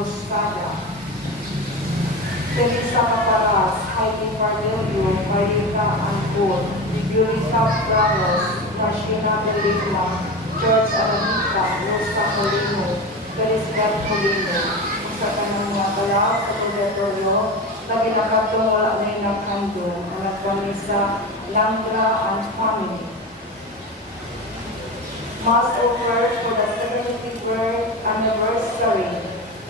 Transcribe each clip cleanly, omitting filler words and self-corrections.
Rustada. Teresa Caparas, Heidi Pardelio, Marita Anpur, Yurika Bravos, Marshina Melima, George Aranita, Rosa Molino, Feliciano Molino, sa kanang mga kalap sa purgatorio, lagi nakatong wala na yung nagkandun, ang nagkami sa Langra and family. Mass offer for the 73rd anniversary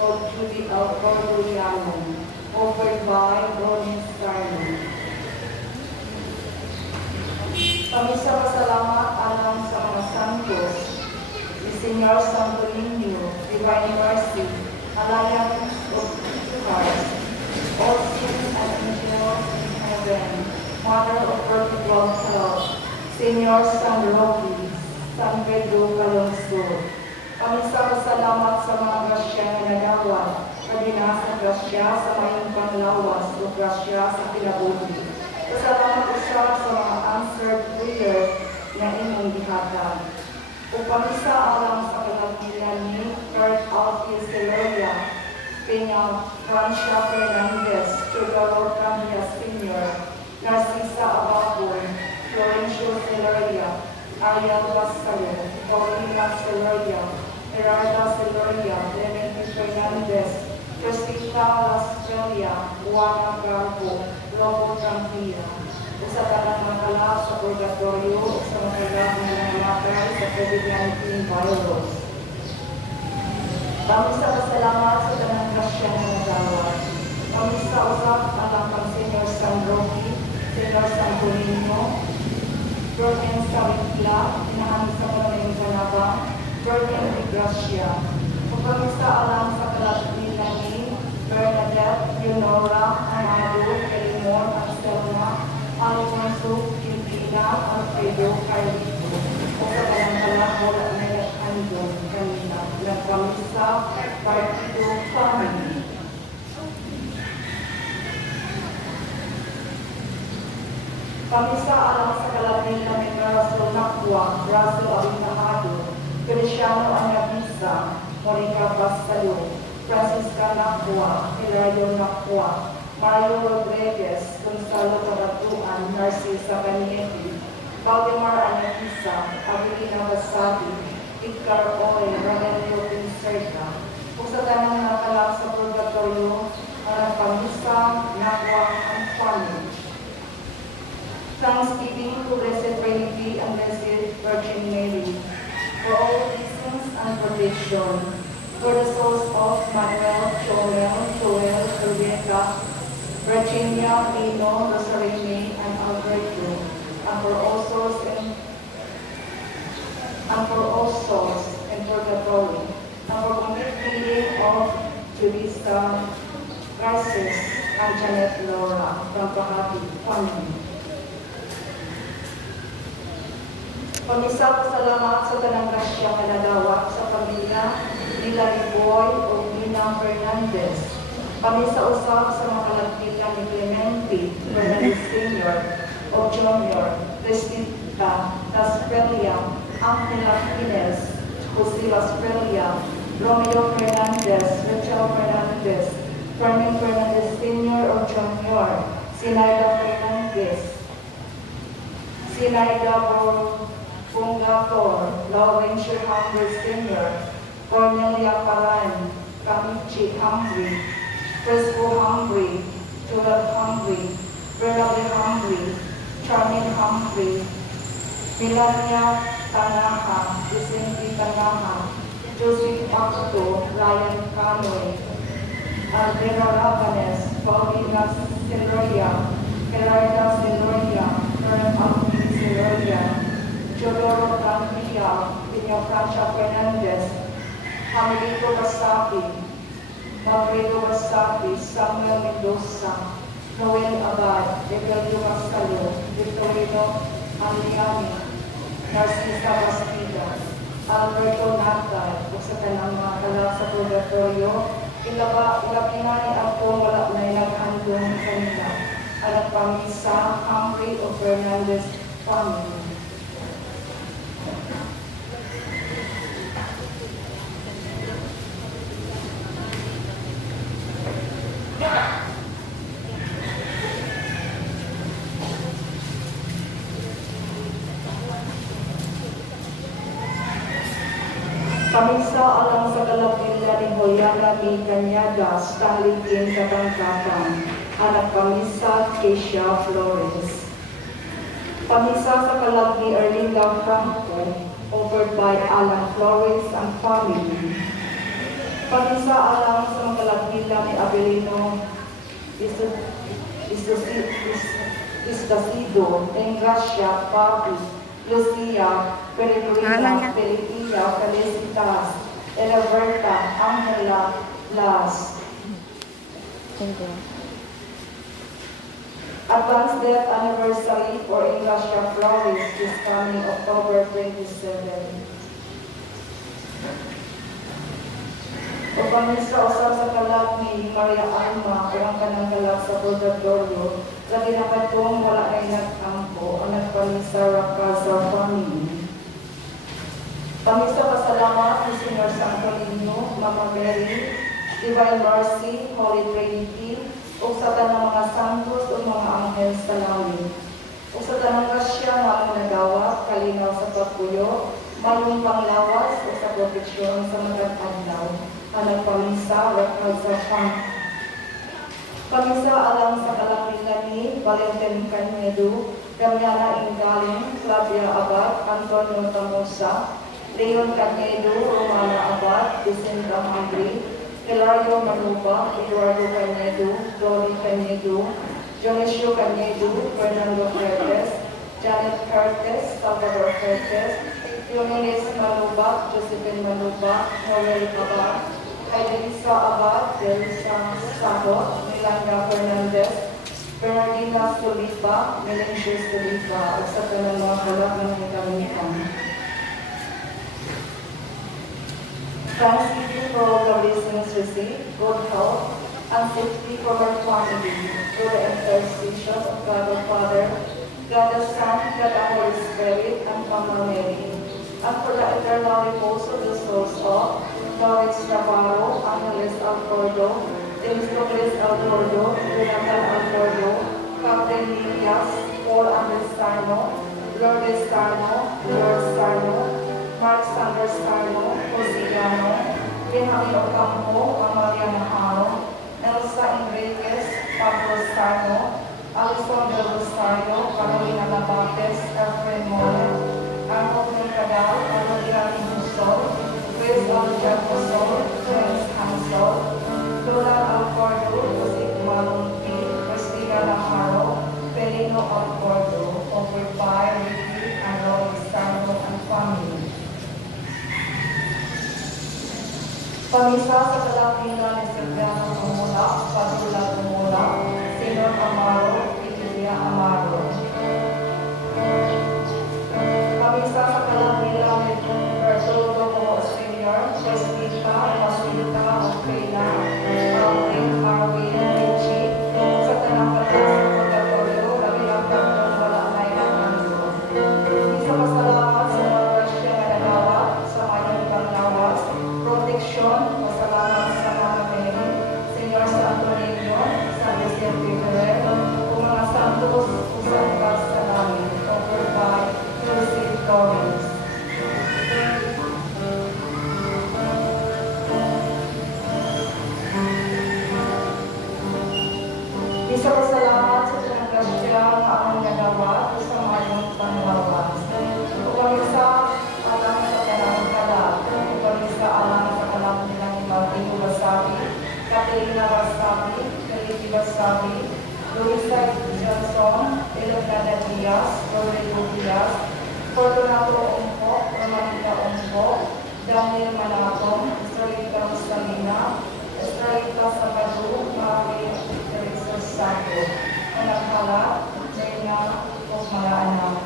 of Judy Alcordiano, offered by Ronin Starlin. Kami sa pasalamat alam sa mga santos, ni Senyor Santo Niño, Divine Mercy, Alliance of Christ, all saints and angels in heaven, Mother of Perpetual Health, Senyor San Roque, San Pedro Calonso. Kami sa pasalamat sa mga grasya na nagawad, kadinasang grasya sa mayong panlawas o grasya sa kinabuhi. Pasalamat usap sa mga answered prayers na inyong dihatan. Upang isa alam sa kalagilan ni Kurt Alfie Celoria, Peña Francia Fernandez, Teodoro Cambia Sr., Narcisa Abacon, Florencio Celoria, Ariel Bascalo, Paulina Celoria, Gerarda Celoria, Clemente Fernandez, Cristina Laspelia, Juana Garbo, Lobo Tranquilla, sa tanang makala sa purgatorio, sa makalang mga matay sa COVID-19 virus. Kami sa pasalamat sa tanang grasya na nagawad. Kami sa usap alang kang Senyor San Roque, Senyor San Niño, Virgen Savitla, inahan sa mga ngayong panabang, Virgen de Gracia. Kung kami sa alam sa kalagpilan ni Bernadette, Leonora, Amado, Elimor, Anselma, Alfonso, Quintina, Alfredo, Carlito. O sa kalang-kalang wala na nag-andong kanina. Nagkami sa Partido Family. Kami sa alam sa kalapin namin na Russell Nakwa, Russell Abinahado, Cristiano Anabisa, Monica Bascalo, Francisca Nakwa, Hilario Nakwa, Mario Rodriguez, Gonzalo Cabatuan, Narcisa Canieti, Valdemar Anabisa, Abilina Basati, Edgar Oy, Rogelio Pincerta. Kung sa tanang nakalap sa purgatorio, ang pamisa, Nakwa, and family. Thanksgiving to Blessed Trinity and Blessed Virgin Mary for all blessings and protection, for the souls of Manuel, Joel, Rebecca, Virginia, Lino, Rosarine, and Alberto, and for all souls in purgatory, and for complete healing of Julissa, Crisis, and Janet Laura from Pahati, family. Pag-isa pasalamat sa tanang grasya kanadawat sa pamilya nila Boy o Ninang Fernandez. Pag-isa-usap sa mga kalagpitan ni Clemente Fernandez Sr. o Jr. Cristina Laspelia, Angela Quines, Jose Laspelia, Romeo Fernandez, Rachel Fernandez, Fermin Fernandez Sr. o Jr. Sinaida Fernandez, Sinaida Fungator, Laurencio Humphrey Sr., Cornelia Paran, Kamichi Humphrey, Frisco Humphrey, Tulad Humphrey, Bernabe Humphrey, Charmin Humphrey, Melania Tanaha, Vicente Tanaha, Joseph Acto, Ryan Canoy, Andrea Rabanes, Paulina Celoria, Gerarda Celoria, Karen Alvin Celoria, Teodoro Tranquilla, Piña Francia Fernandez, Hamilito Basati, Magredo Basati, Samuel Mendoza, Noel Abad, Evelio Mascalo, Victorino Aliani, Narcisa Bastida, Alberto Natal, o sa kanang mga kalap sa purgatorio, ilapina ni ako wala na nag-andong kanila, at pamisa Humphrey o Fernandez family. Kamisa alang sa kalapila ni Juliana B. Cañadas, Stanley Kim Katangkatang, anak kamisa Keisha Flores. Kamisa sa kalag ni Erlinda Franco, offered by Alan Flores and family. Kamisa alang sa mga kalagila ni Abelino Istasido, Engracia, Papi, Lucia, Peregrina, Felicia, Felicitas, Elaberta, Angela, Las. Advanced death anniversary for Engracia Flores is coming October 27. Upang sa usap sa kalag ni Maria Alma, ang kanang kalag sa Purgatorio, lagi na katong wala ay nag-ampo ang nagpamisa Rakasa family. Pamisa pasalamat ni Senior Santo Niño, Mama Mary, Divine Mercy, Holy Trinity, o sa tanang mga santos o mga anghel sa langit. O sa tanang grasya na ang nagawa, kalinaw sa pagpuyo, mayong panglawas o sa proteksyon sa mga adlaw. Anak pamisa, Rakasa family. Pamisa alang sa kalapila ni Valentin Canedo, Damiana Ingaling, Flavia Abad, Antonio Tamosa, Leon Canedo, Romana Abad, Vicenta Mangri, Hilario Manuba, Eduardo Canedo, Dolly Canedo, Dionisio Canedo, Fernando Cortes, Janet Cortes, Salvador Cortes, Leonides Manuba, Josephine Manuba, Noel Abad, Elisa Abad, Delisa Sado, Milanda Fernandez, Bernardina Solipa, Melencio Solipa, at sa kanang mga kalap ng kagamitan. Thanksgiving for all the blessings received, good health, and safety for our family, through the intercession of God the Father, God the Son, God the Holy Spirit, and Mama Mary, and for the eternal repose of the souls of Doris Navarro, Angeles Alcordo, Temistocles Alcordo, Jonathan Alcordo, Captain Lilias, Paul Andres Sarno, Lourdes Sarno, Lord Sarno, Mark Sanders Sarno, Josiano, Benjamin Ocampo, Amalia Naharo, Elsa Enriquez, Pablo Sarno, Alison Del Rosario, Carolina Nabates, Efrain Mole, Arnold Mercadal, Arnold Musol, Grace Alcantosol, James Hansel, Lola Alcordo, Jose Malunti, Christina Naharo, Pelino Alcordo, offered by Ricky and Roy Sarno and family. Pamisa sa kalapila ni Silviano Tumula, Padula Tumula, Senor Amaro, Emilia Amaro. Pamisa sa kalapila ni Bertoldo Senior, Presbita, Masita, Opela, Alvin, Arwin, Richie, sa tanang katas sa pagkatorio, kabilang tatlong wala na ilanganto. Isa pasalamat sa mga grasya na nagawa, sa mayong panglawas, proteksyon, pasalamat sa mga Mary, Senyor Santo Niño, San Vicente Ferrer, o mga santos usang kas sa langit, offered by Joseph Torres. Isa pasalamat sa pinagkasya na ang nagawa sa mayong panglawas. Upamisa alang sa kanang kalag, upamisa alang sa kanang nilang Martino Basabi, Catalina Basabi, Felipe Basabi, Luisa Johnson, Elocada Diaz, Rodrigo Diaz, Fortunato Ongko, Romanita Ongko, Daniel Manatong, Estrelita Salina, Estrelita Sabado, Mami Teresa Santo, Anak Hala, Reyna o mga anak.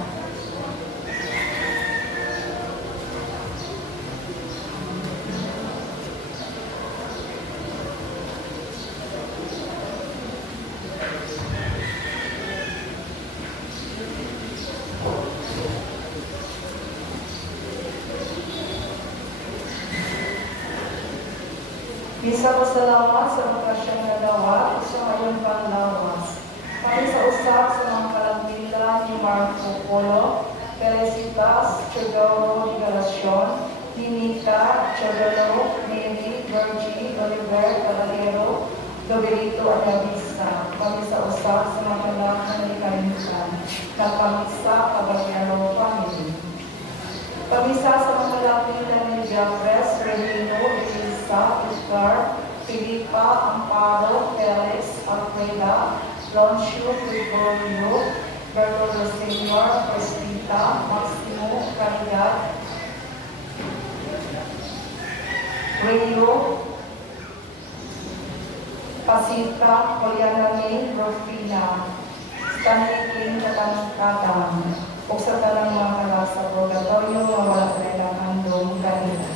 Bisa pasalamat sa mga siyang nagawa sa mayong panglawas. Kami sa usap sa mga kalagmila ni Marco Polo, Felicitas, Teodoro Galacion, Ninita, Chodolo, Neri, Virgie, Oliver, Caballero, Doberito at Davisa, kami sa usap sa mga kanalikalimitan, nagpamisa Caballero family. Pamisa sa mga lapila ni Jeffres, Renino, Elisa, Edgar, Filipa, Amparo, Perez, Alfreda, Loncio, Gregorio, Bertolo Senior, Cristita, Maximo, Caridad, Rayo, Pasita, Poliana May, Rufina, Stanley King, Katanong-Katang, o sa tanang mga kala sa purgatorio, mawala rin ang handong kanina.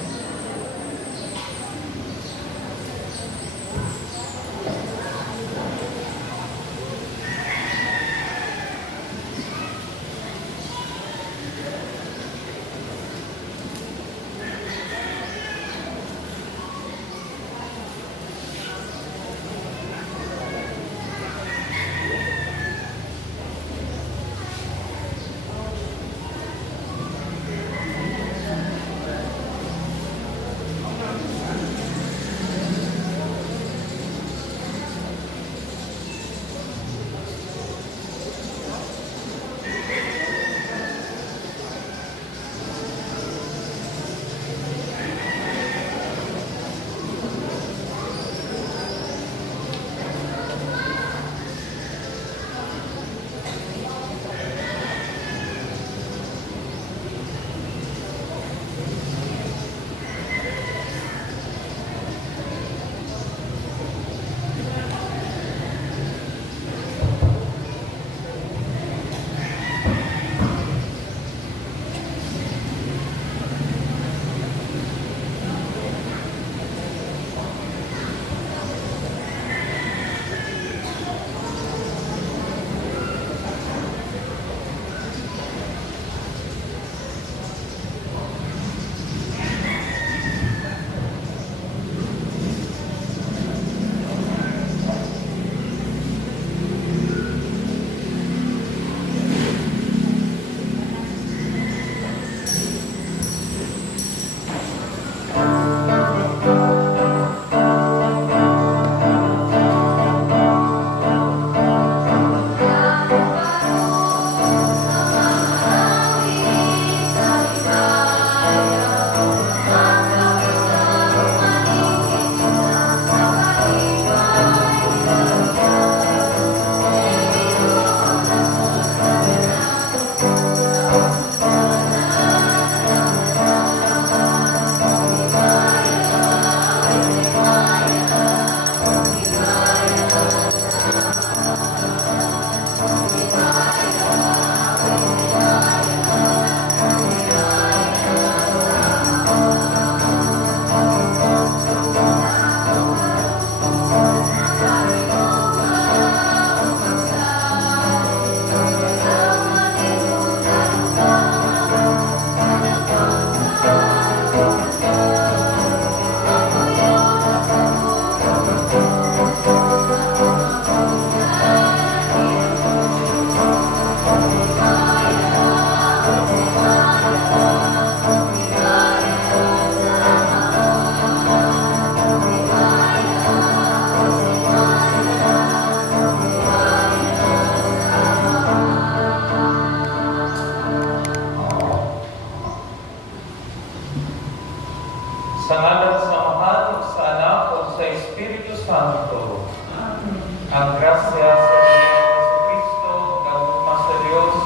Sa ngalan sa Ama, sa Anak, o sa Espiritu Santo. Amen. Ang grasya sa Panginoon Kristo, ang sa Diyos,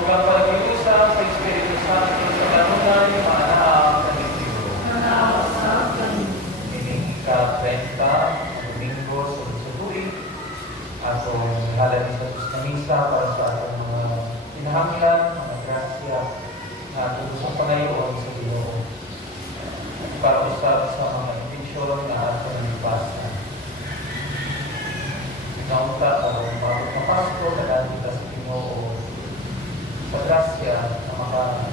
ug ang pag-iusap sa Espiritu Santo sa kanunay maanaang kanitiyo. Ining ika-30, Domingo sa Subuhi, ato halan sa Diyos na misa para sa atong mga pinahanglan, mga grasya na ato sa panayon sa Ginoo. Para usap sa mga intensyon na ato nalipasa. Naunta o bago na Pasko, kailangan kita sa Ginoo sa grasya na maka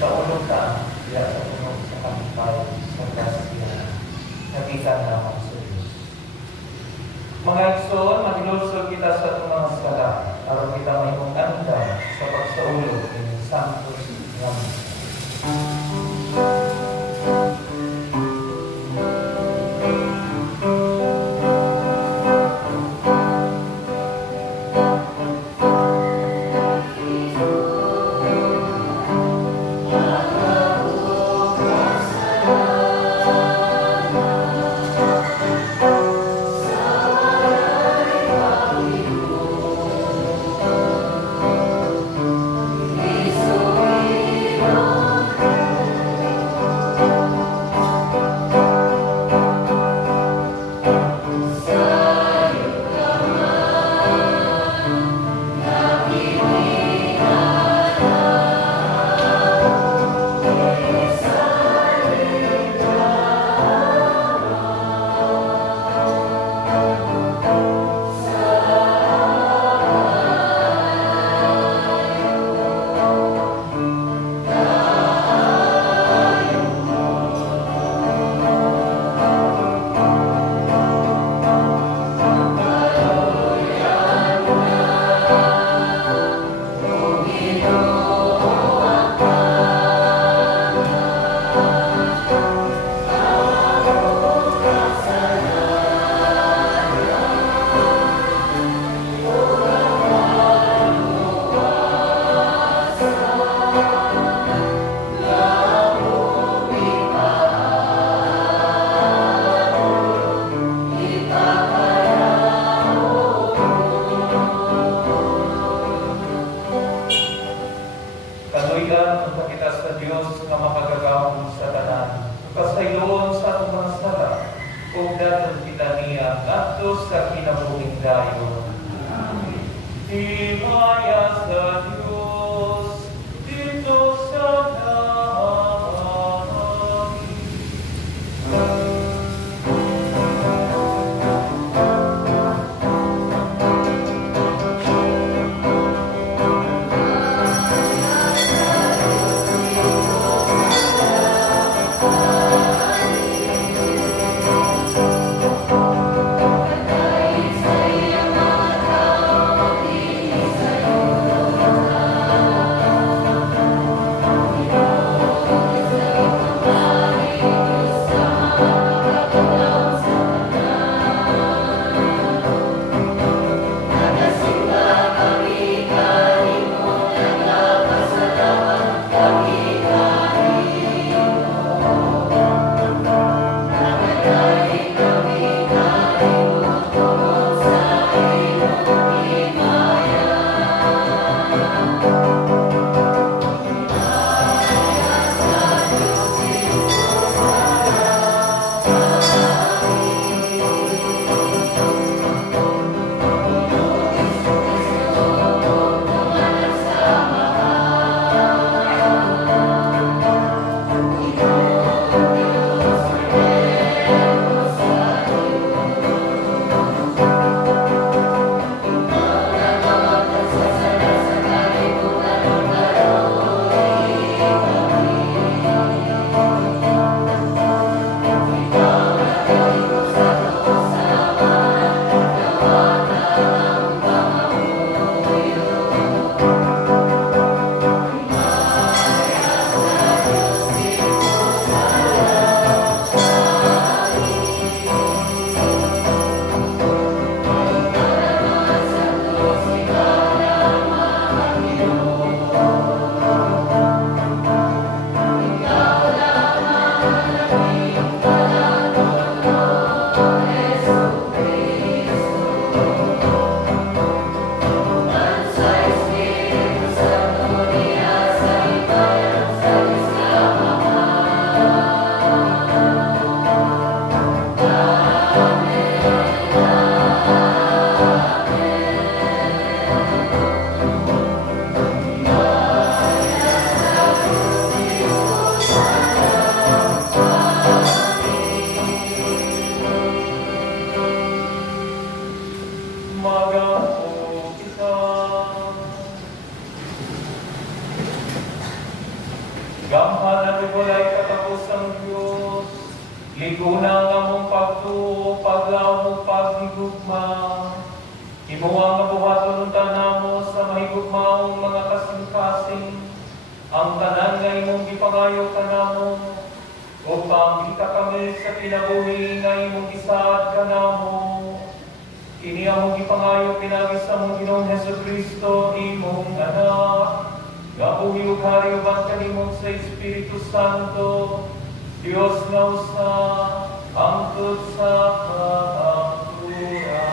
sa ulong ka, diya sa tunog sa kampay, sa grasya na bilang naman sa Diyos. Mga igsoon, magilosol kita sa itong mga sala para kita may mong anda sa kaniya ngadto sa kinabuhing dayon. Himaya sa Diyos dito sa langit. Gamhan at walay katapusang Diyos, liguna nga mong pagtuo, paglaw paghigugma. Himuha nga buhaton tanamo sa mahigugmaong mga kasing-kasing, ang tanan nga imong gipangayo kanamo, upang kita kami sa kinabuhi nga imong gisaad kanamo. Kini among gipangayo pinagi sa mong Ginoong Hesukristo, imong anak, nga buhi ug hari uban kanimo sa Espiritu Santo, Dios nga usa, hangtod sa kahapturan.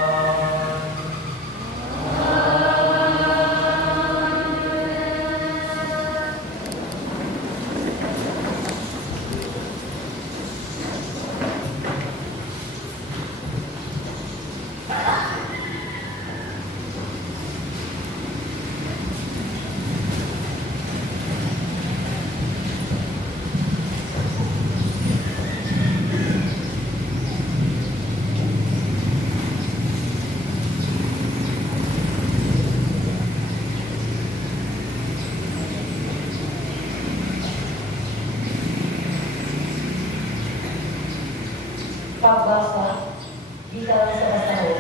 Pagbasa, gikan sa masahod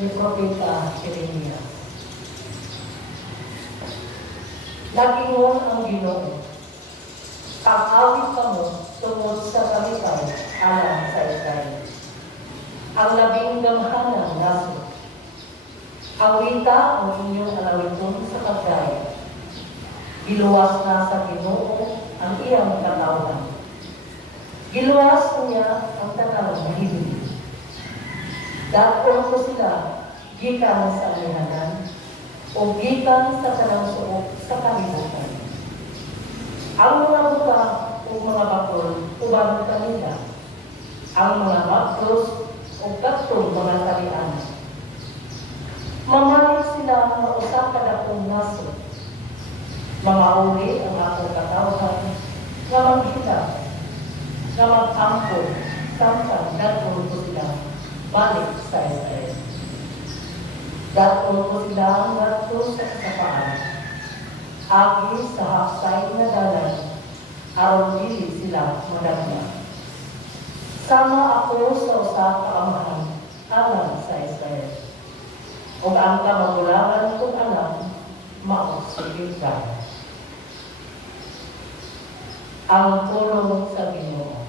ni Propeta Jeremias. Nagingon ang Ginoo, pag-awit ka mo tungod sa kamitay alang sa Israel. Ang labing gamhanang naso, awita ang inyong alawiton sa pagdaya. Giluwas na sa Ginoo ang iyang katawan. Giluwas niya ang tanang mahibig. Dakon ko sila gikan sa amihanan o gikan sa tanang suok sa kalibutan. Ang mga buka o mga bakol uban kanila, ang mga baklos o o katong mga talian. Mamalik sila nga usa ka dakong nasod. Mga uli ang akong katawhan nga maghila, nga mag-ampon, samtang dadon ko sila balik sa Israel. Dadon ko sila ngadto sa kasapaan, agi sa haksay nga dalan, aron dili sila madagna. Sama ako sa usa ka amahan alang sa Israel. Ug ang kamagulangan kong alam, mao si Gilgal. Ang pulong sa Ginoo.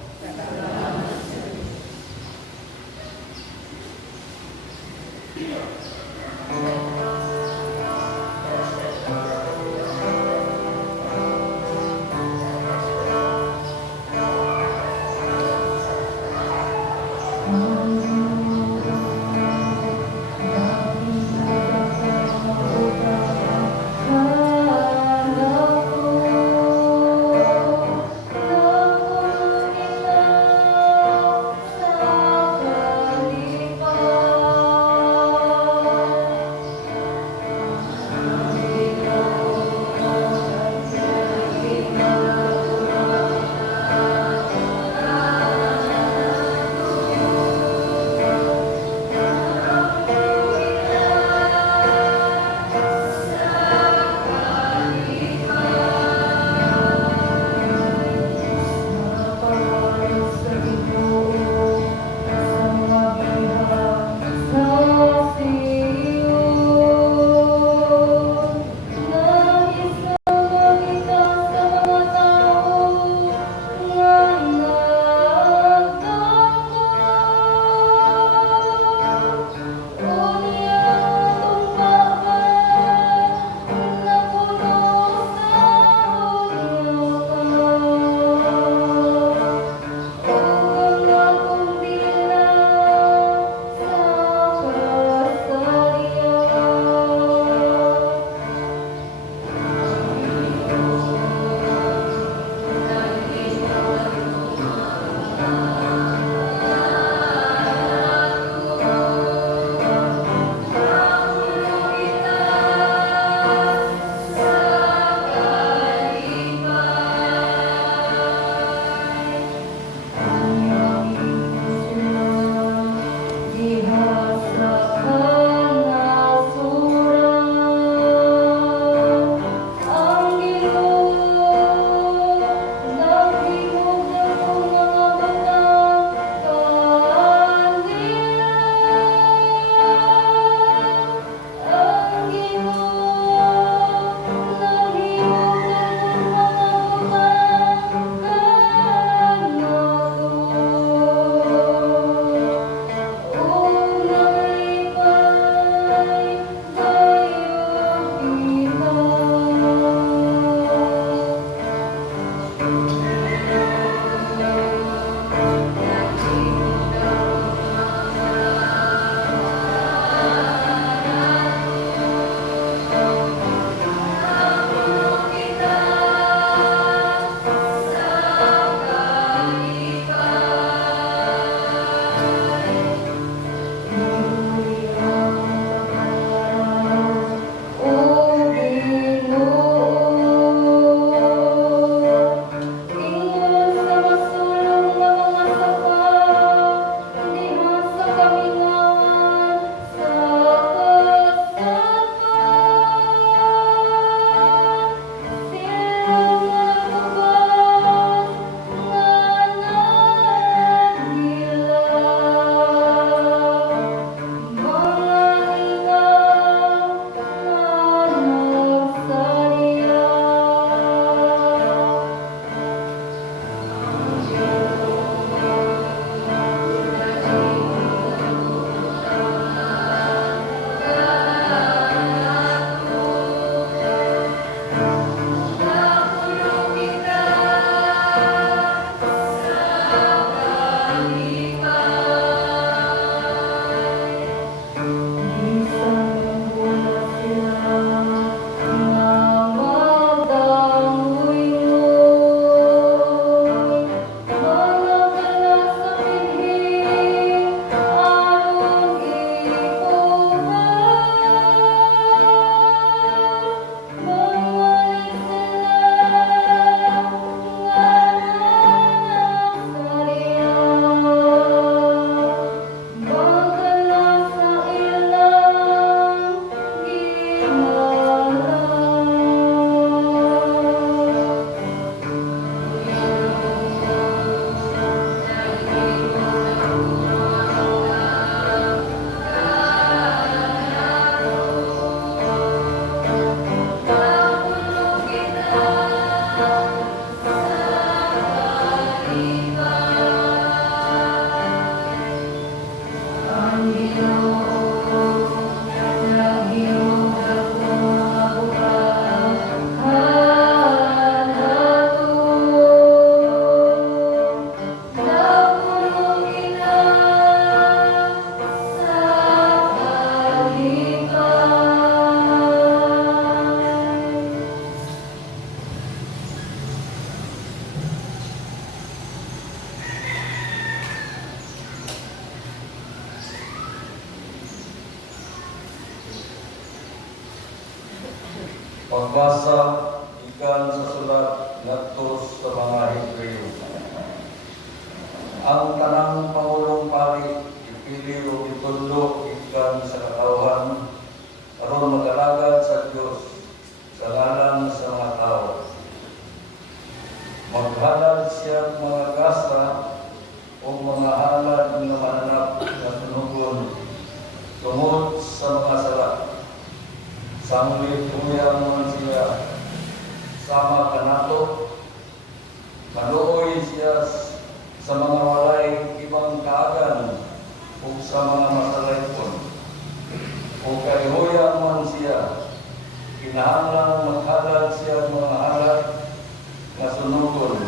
Pagbasa ikan sa sulat ngadto sa mga Hebreo. Ang tanang Pangulong Pari ipili o itulo ikan sa katawhan aron mag-alagad sa Dios sa ngalan sa mga tao. Maghalad siya mga gasa o mga halad ng mananap na tunugon tungod sa mga sala. Sanglit uyang man siya sama kanato, maluoy siya sa mga walay ibang kaagan o sa mga masalaypon. O kayuyang man siya, kinahanglang maghalad siya mga halad na sunugon,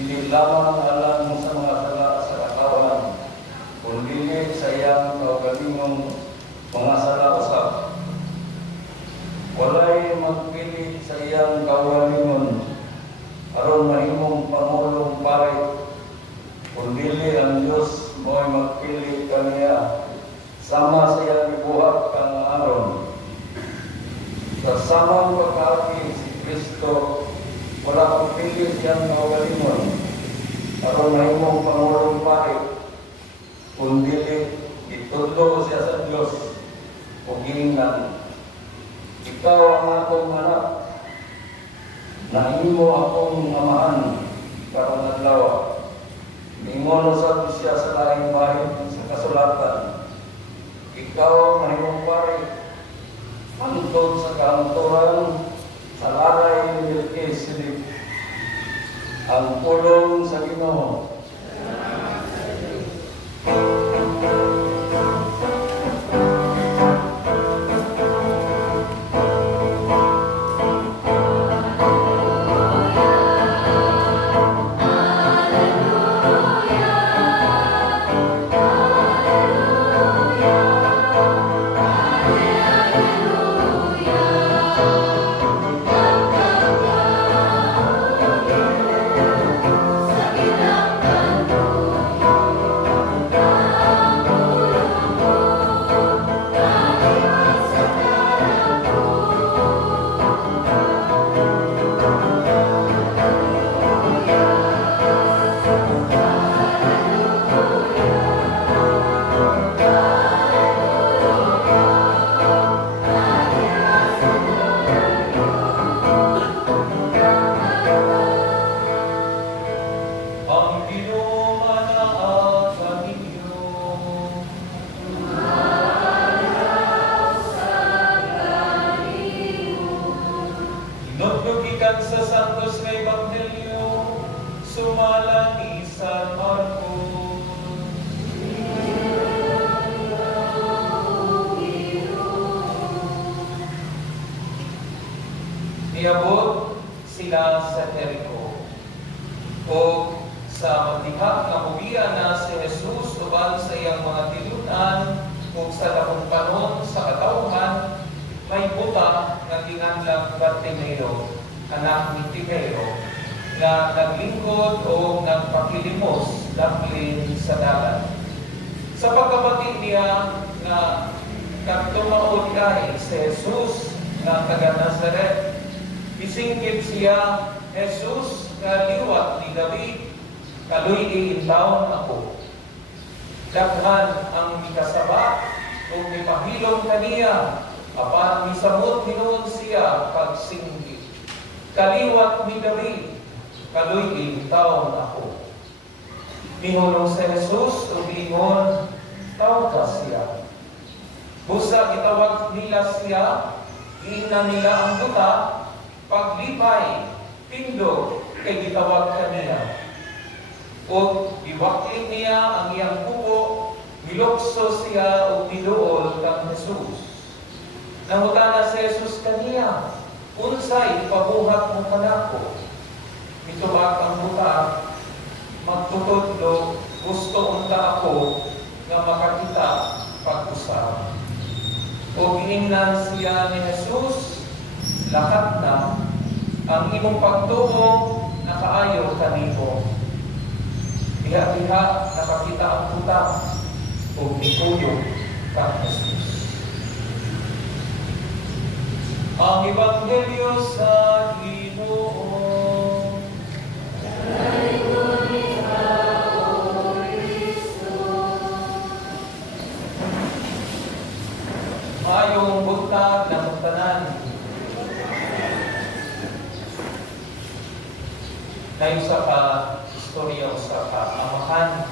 hindi lamang alam sa mga sala sa katawan, kundi sa iyang kaugalingong mga sala usap. Walay magpili sa iyang kaugalingon aron mahimong Pangulong Pari, kundi ang Diyos mo'y magpili kaniya sama sa iyang ibuhat kang aron. Sa samang pagkaagi si Kristo, wala kong pili siyang kaugalingon aron mahimong Pangulong Pari, kundi itudlo siya sa Diyos o giingnan. Ikaw ang akong anak, na imo akong amahan karong adlaw. Ingon usab siya sa laing bahin sa kasulatan. Ikaw ang mahimong pari, hangtod sa kahanturan, sa laray ni Melkisedek, ang pulong sa Ginoo. Nagdugikan sa Santos na Ebanghelyo, sumala ni San Marcos. Niabot sila sa Jericho. O sa magdiha nga mubiya na si Jesus uban sa iyang mga tilunan o sa dakong panon sa katawhan, may buta nga ginganlang Bartimeo, anak ni Timeo, nga naglingkod o nagpakilimos daplin sa dalan. Sa pagkabati niya nga kagtumaod kay si Jesus nga taga Nazaret, isingkit siya, Jesus nga liwat ni David, kaluy taon ako. Daghan ang mikasaba o mipahilom kaniya, apan misamot hinuon siya pagsinggit. Kaliwat ni David, kaluy taon ako. Mihulong si Jesus o biingon, tawag ka siya. Busa itawag nila siya, iina nila ang buta, paglipay, pindog, kay gitawag kaniya. O ibakli niya ang iyang kubo, milokso siya o tiluol kang Jesus. Nangutana si Jesus kaniya, unsay pabuhat mo kanako? Mitubag ang buta, magtutudlo, gusto unta ako nga makakita pag-usap. O giingnan siya ni Jesus, lakat na ang imong pagtuo nakaayo kanimo. Diha-diha nakakita ang buta o ituyo kang Jesus. Ang Ebanghelyo sa Ginoo. Maayong buntag ng tanan. Ngayon sa istorya sa amahan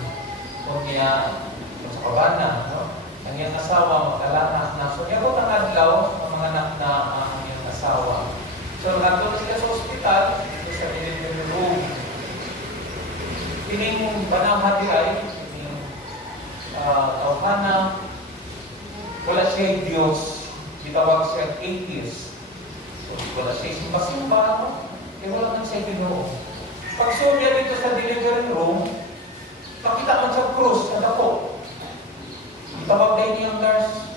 o niya sa kabana, no? Ang iyang asawa mag-alanak na. So, niya ko ang adlaw ng mga anak na ang iyang asawa. So, nandun sila sa ospital, sa delivery room. Pining banang hati ay, pining tawhana, wala siya Diyos, itawag siya atheist. So, wala siya simba-simba, no? Kaya wala nang siya Ginoo. Pag sumya dito sa delivery room, pakita man sa krus, sa dako. Itawag tayo niyang nurse,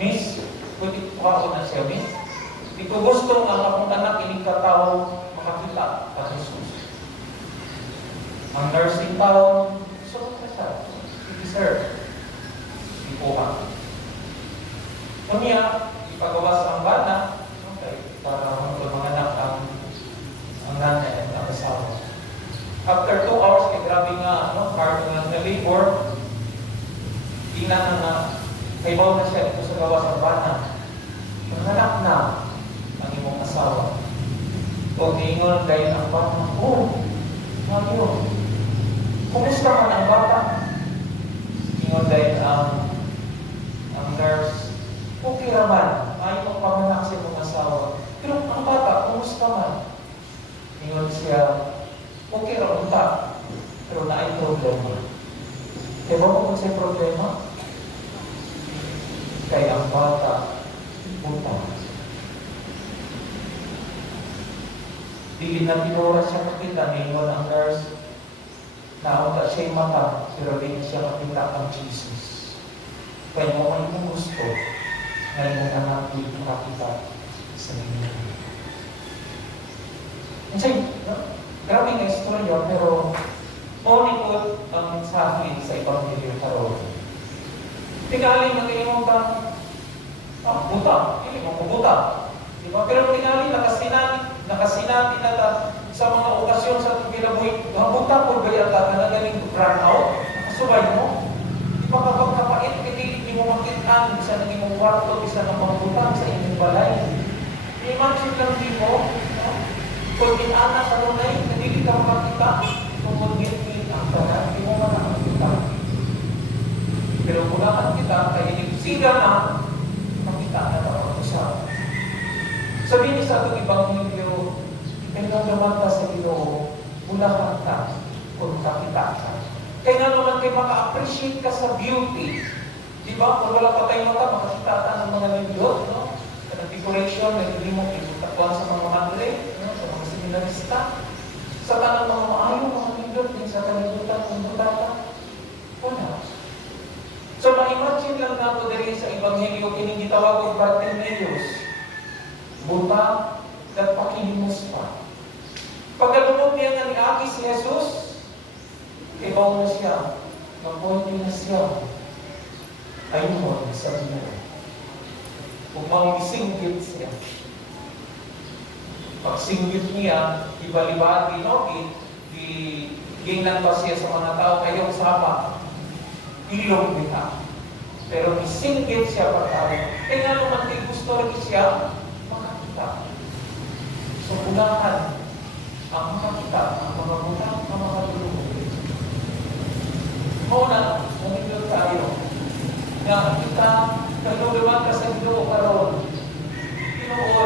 Miss, pwede po ako na siya, Miss. Di ko gusto ang akong anak ining katao makakita ka Jesus. Ang nursing tao, suot na siya. Sige, sir. Di po ka. Kunya, ipagawas ang bana, okay, para mga anak ang nanay at ang asawa. After 2 hours, grabe nga, hard na labor, tingnan na kaibaw na siya ito sa gawas ng bana. Nanganak na ang imong asawa. O ingon dahil ang bata, Mario, kumusta man ang bata? Ingon dahil ang nurse, okay naman, ayaw ang pamanak sa imong asawa. Pero ang bata, kumusta man? Ingon siya, okay raw ta, pero na ay problema. Kaya ba kung sa problema? Kaya ang bata, puta. Dili na tinura siya makita, ningon ang nurse, naunta siya yung mata, pero di siya makita ang Jesus. Kaya mo man yung gusto, ngayon anak di makakita sa inyo. Kasi, grabe nga istorya, pero unikot ang mensahe sa Ebanghelyo karon. Tingali mag-iimong kang buta, hindi mo buta. Diba? Pero tingali nakasinati na ta sa mga okasyon sa itong kinabuhi, ang buta po ba yata na nagaling run out? Nakasubay mo? Di ba kapag kapait, hindi mo makitaan, bisa naging mong kwarto, bisa ng mga butang sa inyong balay. I-imagine lang din mo, kung inanak ka nun ay, hindi ka makita, kung mag-git-git ang tanan, hindi mo makakita. Pero kung nakakita, kaya inibsiga na, makita na ako siya. Sabihin niya sa itong Ebanghelyo, kaya nang naman ka sa Ginoo, bulakan ka, kung nakita ka. Kaya nga naman kayo maka-appreciate ka sa beauty. Di ba? Kung wala pa tayong mata, makakita ka ng mga nindot, no? Sa decoration, hindi mo pinutatuan sa mga madre, seminarista, sa tanang mga maayong mga nindot, din sa kanibutan ng butata. Wala. So, ma-imagine lang nato diri sa Ebanghelyo, kinigitawag ko Bartimeus, buta, at pakilimos pa. Pagkalunod niya nga ni Aki si Jesus, ibaw na siya, mag-pointy na siya, ayun sa Ginoo. Kung mangisinggit siya, pag singgit niya, ibalibati, no? Gingnan pa siya sa mga tao, kayong sama, ilong kita. Pero isinggit siya pagkari. Kaya nga naman kay gusto rin siya, makakita. So, ulangan ang makakita, ang mga butang, ang mga tulungan. Muna, umigil tayo. Na kita, kaluluman ka sa Ginoo karon. Ginoo,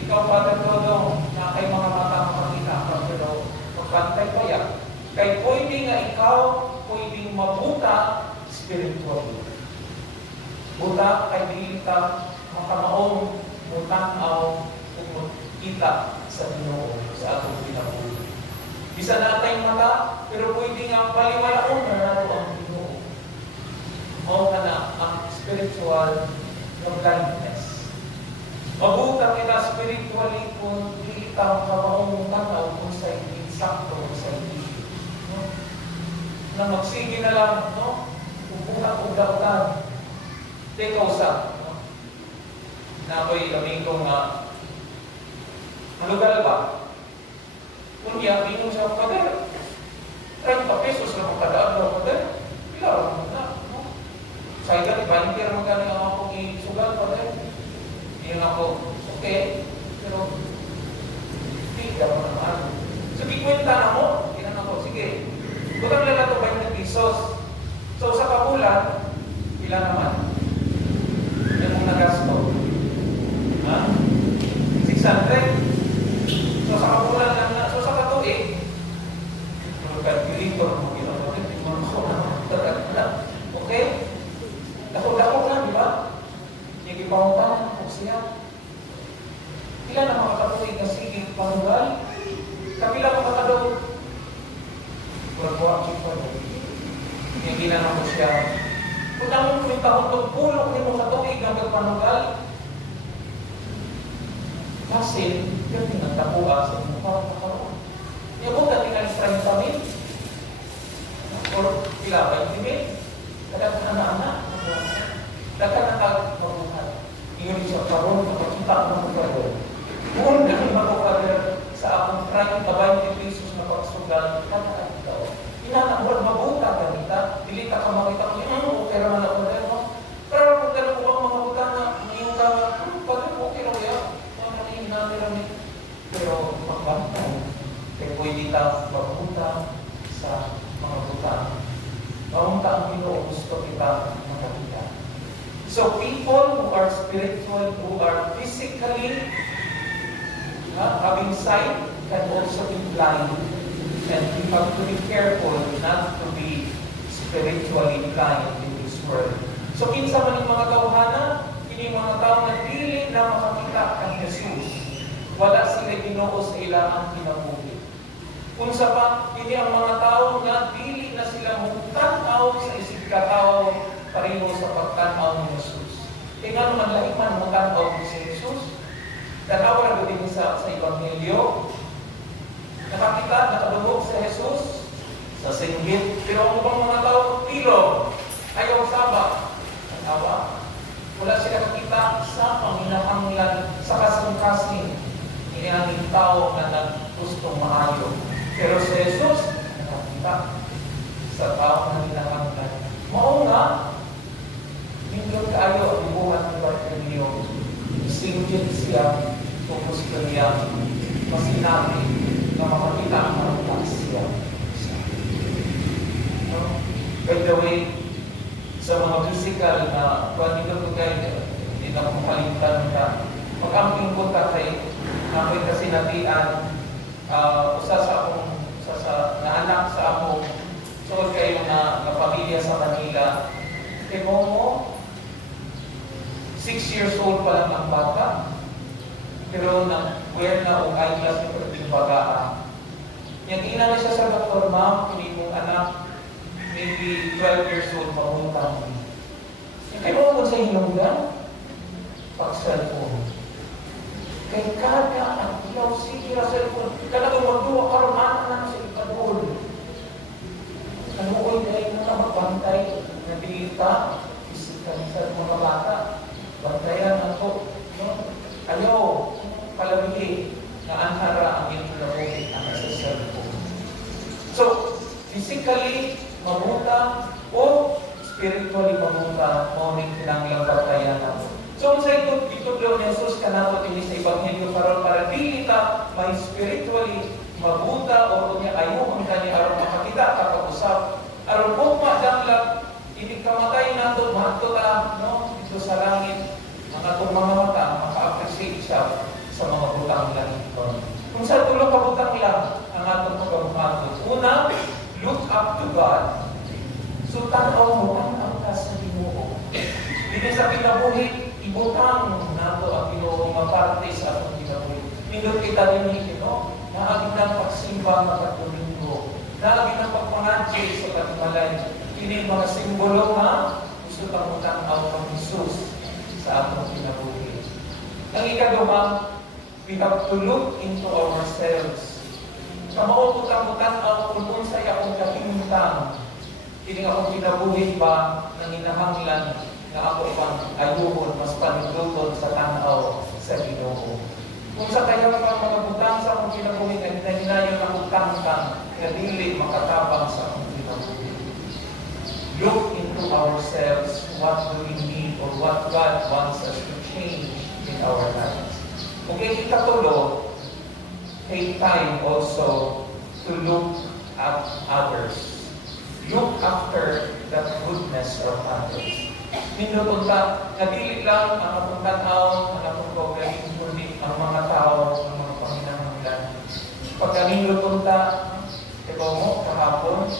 ikaw Padre Todo, na kay mga mata makakita ka, pero magpantay pa yan. Kaya pwede nga ikaw, pwedeng mabuta spiritually. Buta kay di ka makamaong mutanaw kung kita sa Ginoo sa atong kinabuhi. Bisa natin mata, pero pwede nga baliwalaon na nato ang Ginoo. O na ang spiritual na blindness. Mabuta kita spiritually kung di ka makamaong mutanaw kung sa sakto sa ibig. No? Na magsige na lang, no? Upuha-uda-udan. Teka usap, no? na ako'y amigo nga malugal ba? Kunya, mingon siya, Father, 30 pesos na magkadaan daw, Father. Pila mo na, no? Sayang, volunteer mo ka nga ako isugal, Father. Iyon ako, okay, pero hindi mo naman. So, kikwenta na mo, tinan ako, sige, butang lang ito 20 pesos. So, sa kabulan, pila naman? Yan mong nagasto. Ha? 600. So, sa kabulan lang na, so sa katuig, calculator mo, okay? Dako-dako na, di ba? Yung ipauntan ko siya. Ilan ang makakatuig na sige panugal? Kapila makakadaw? Buwan-buwan kita mo. Yung ginanong ko siya. Kung naman yung tahong pulok ni mo katuig ang pagpanugal, kasi yung pinagtapuan sa mukha kakaroon. Yung kung dating ang friend kami, or pila ba yung email? Kadang ka anak-anak, dagan na mabuhat. Iyon siya karoon, kapakita ng mga kung dahil makapagal sa akong trying kabay 20 pesos na pagsugal, kata ito. Inanabuan, mabuta ka nita, dili ka makita ko, okay naman ako na yun. Pero kung gano'n ko bang mga buta na, ngayong ka, pag okay lang yan, mga namin lang. Pero magbantay, kaya pwede ka mabuta sa mga buta. Maunta ang Pinoon, gusto kita makakita. So people who are spiritual, who are physically having sight, can also be blind. And we have to be careful not to be spiritually blind in this world. So kinsa man yung mga tawhana, kini mga tao na dili na makakita kang Jesus. Wala sila Ginoo sa ilang kinabuhi. Unsa pa, kini ang mga tao na dili na sila mutanaw sa isip katao pareho sa pagtanaw ni Jesus. Tingnan man lahi man mutanaw ni Jesus. Tanaw na din sa Ebanghelyo. Nakakita, nakadungog sa Jesus sa singgit. Pero ang ibang mga tao, tilo, ayaw saba. Tawa. Wala sila nakita sa panginahanglan sa kasing-kasing. Inihangin tao na gustong maayo. Pero sa Jesus, nakakita sa tao na hinahanglan. Mao nga, hindi kayo ang buhat ng Bartolomeo. Singgit siya, focus ka niya, masinabi na makakita ang marunong siya. By the way, sa mga physical na pwede ko kayo, hindi na makalimutan ka. Pag-amping ko ka kay ako'y kasinatian, usa sa akong, na anak sa akong, so kayo na pamilya sa Manila. Kaya mo, 6 years old pa lang ang bata, pero wear na o eyeglass yung pwedeng bagaa. Yung ina na siya sa doktor, ma'am, hindi mong anak, maybe 12 years old, mahutang. Yung kayo mo sa hinunggan, pag-cellphone. Kaya kada ang ilaw, sige na cellphone, kada kung magduwa ka rin, anak sa ikadol. Ano ko dahil mo na magbantay, nabilita, physically sa mga bata. Bantayan ako, no? Ayaw, palabili na anhara ang iyong kinabuhi ang sa cellphone. So, physically, mabuta o spiritually mabuta, morning kinanglang bantayan ako. So, sa ito daw ni Jesus kanapot ini sa Ebanghelyo para dili ta may spiritually mabuta o kunya ayaw ang kanya aron makakita kakapusap. Aron kung madanglag, hindi kamatay nato, mato ta, no? Ito sa langit, mga itong mga mata, maka-appreciate siya sa mga butang langit. Kung sa tulong kabutang lang, ang atong pagkabuhaton. Una, look up to God. So, tanaw mo, ang ka sa Ginoo. Hindi sa kinabuhi, ibutang nato ang Ginoo, maparte sa atong kinabuhi. Nindot kita din no? Naagin ng pagsimba ng pagdomingo. Naagin ng pagpangadji sa katimalay. Kini mga simbolo nga, gusto kang utang-aw ng Jesus sa atong kinabuhi. Ang ikaduha, we have to look into ourselves. Kamao utang-utang-aw kung unsay akong kahimtang. Kini akong kinabuhi ba ng hinahanglan nga ako pang ayuhon, mas panigluton sa tanaw sa Ginoo. Kung sa kaya pa mga butang sa akong kinabuhi, na hinayon akong tangkang, na dili makatabang sa akong kinabuhi. Look into ourselves, what do we need or what God wants us to change in our lives. Okay, ikatulo, take time also to look at others. Look after the goodness of others. Minutunta, nadili lang ang atong tanaw, ang atong problema, kundi ang mga tao, ang mga panginahanglan. Pagka minutunta, ikaw mo, kahapon,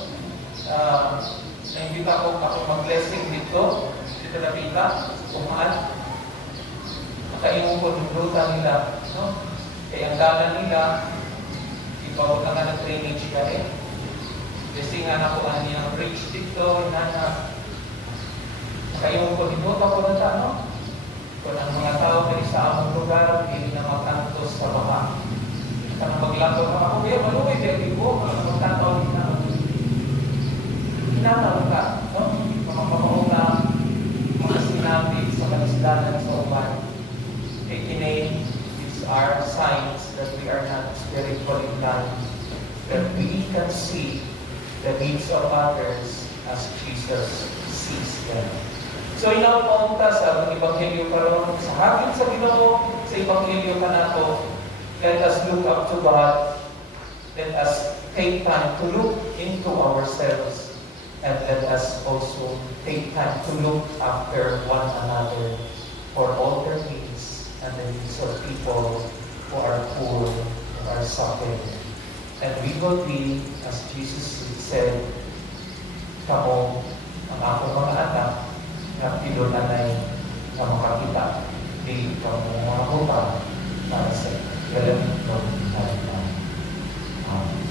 naimbita ko mag-blessing dito na pita, kumaan. Nakaimong ko yung luta nila, no? Kaya ang dala nila, ipawag na nga ng drainage ka rin. Kasi nga na ko ang niyang bridge dito, inana. Nakaimong ko dito, tapos na no? Kung ang mga tao na sa among lugar, hindi na makantos sa baka. Kaya maglako na ako, kaya maluwi, kaya ko, magtataw din na. Hinanaw ka, no? Mga pamauna, mga sinabi sa kanisdanan sa uban. These are signs that we are not spiritually blind, that we can see the needs of others as Jesus sees them. So inapunta sa Ebanghelyo karon, sa hagit sa Ginoo, sa Ebanghelyo kanato, let us look up to God, let us take time to look into ourselves, and let us also take time to look after one another for all their needs and the needs of people who are poor, who are suffering. And we will be, as Jesus said, kamo ang akong mga anak na pinunanay na makakita di kamo mga hutang para sa galamit ng kalitan. Amen.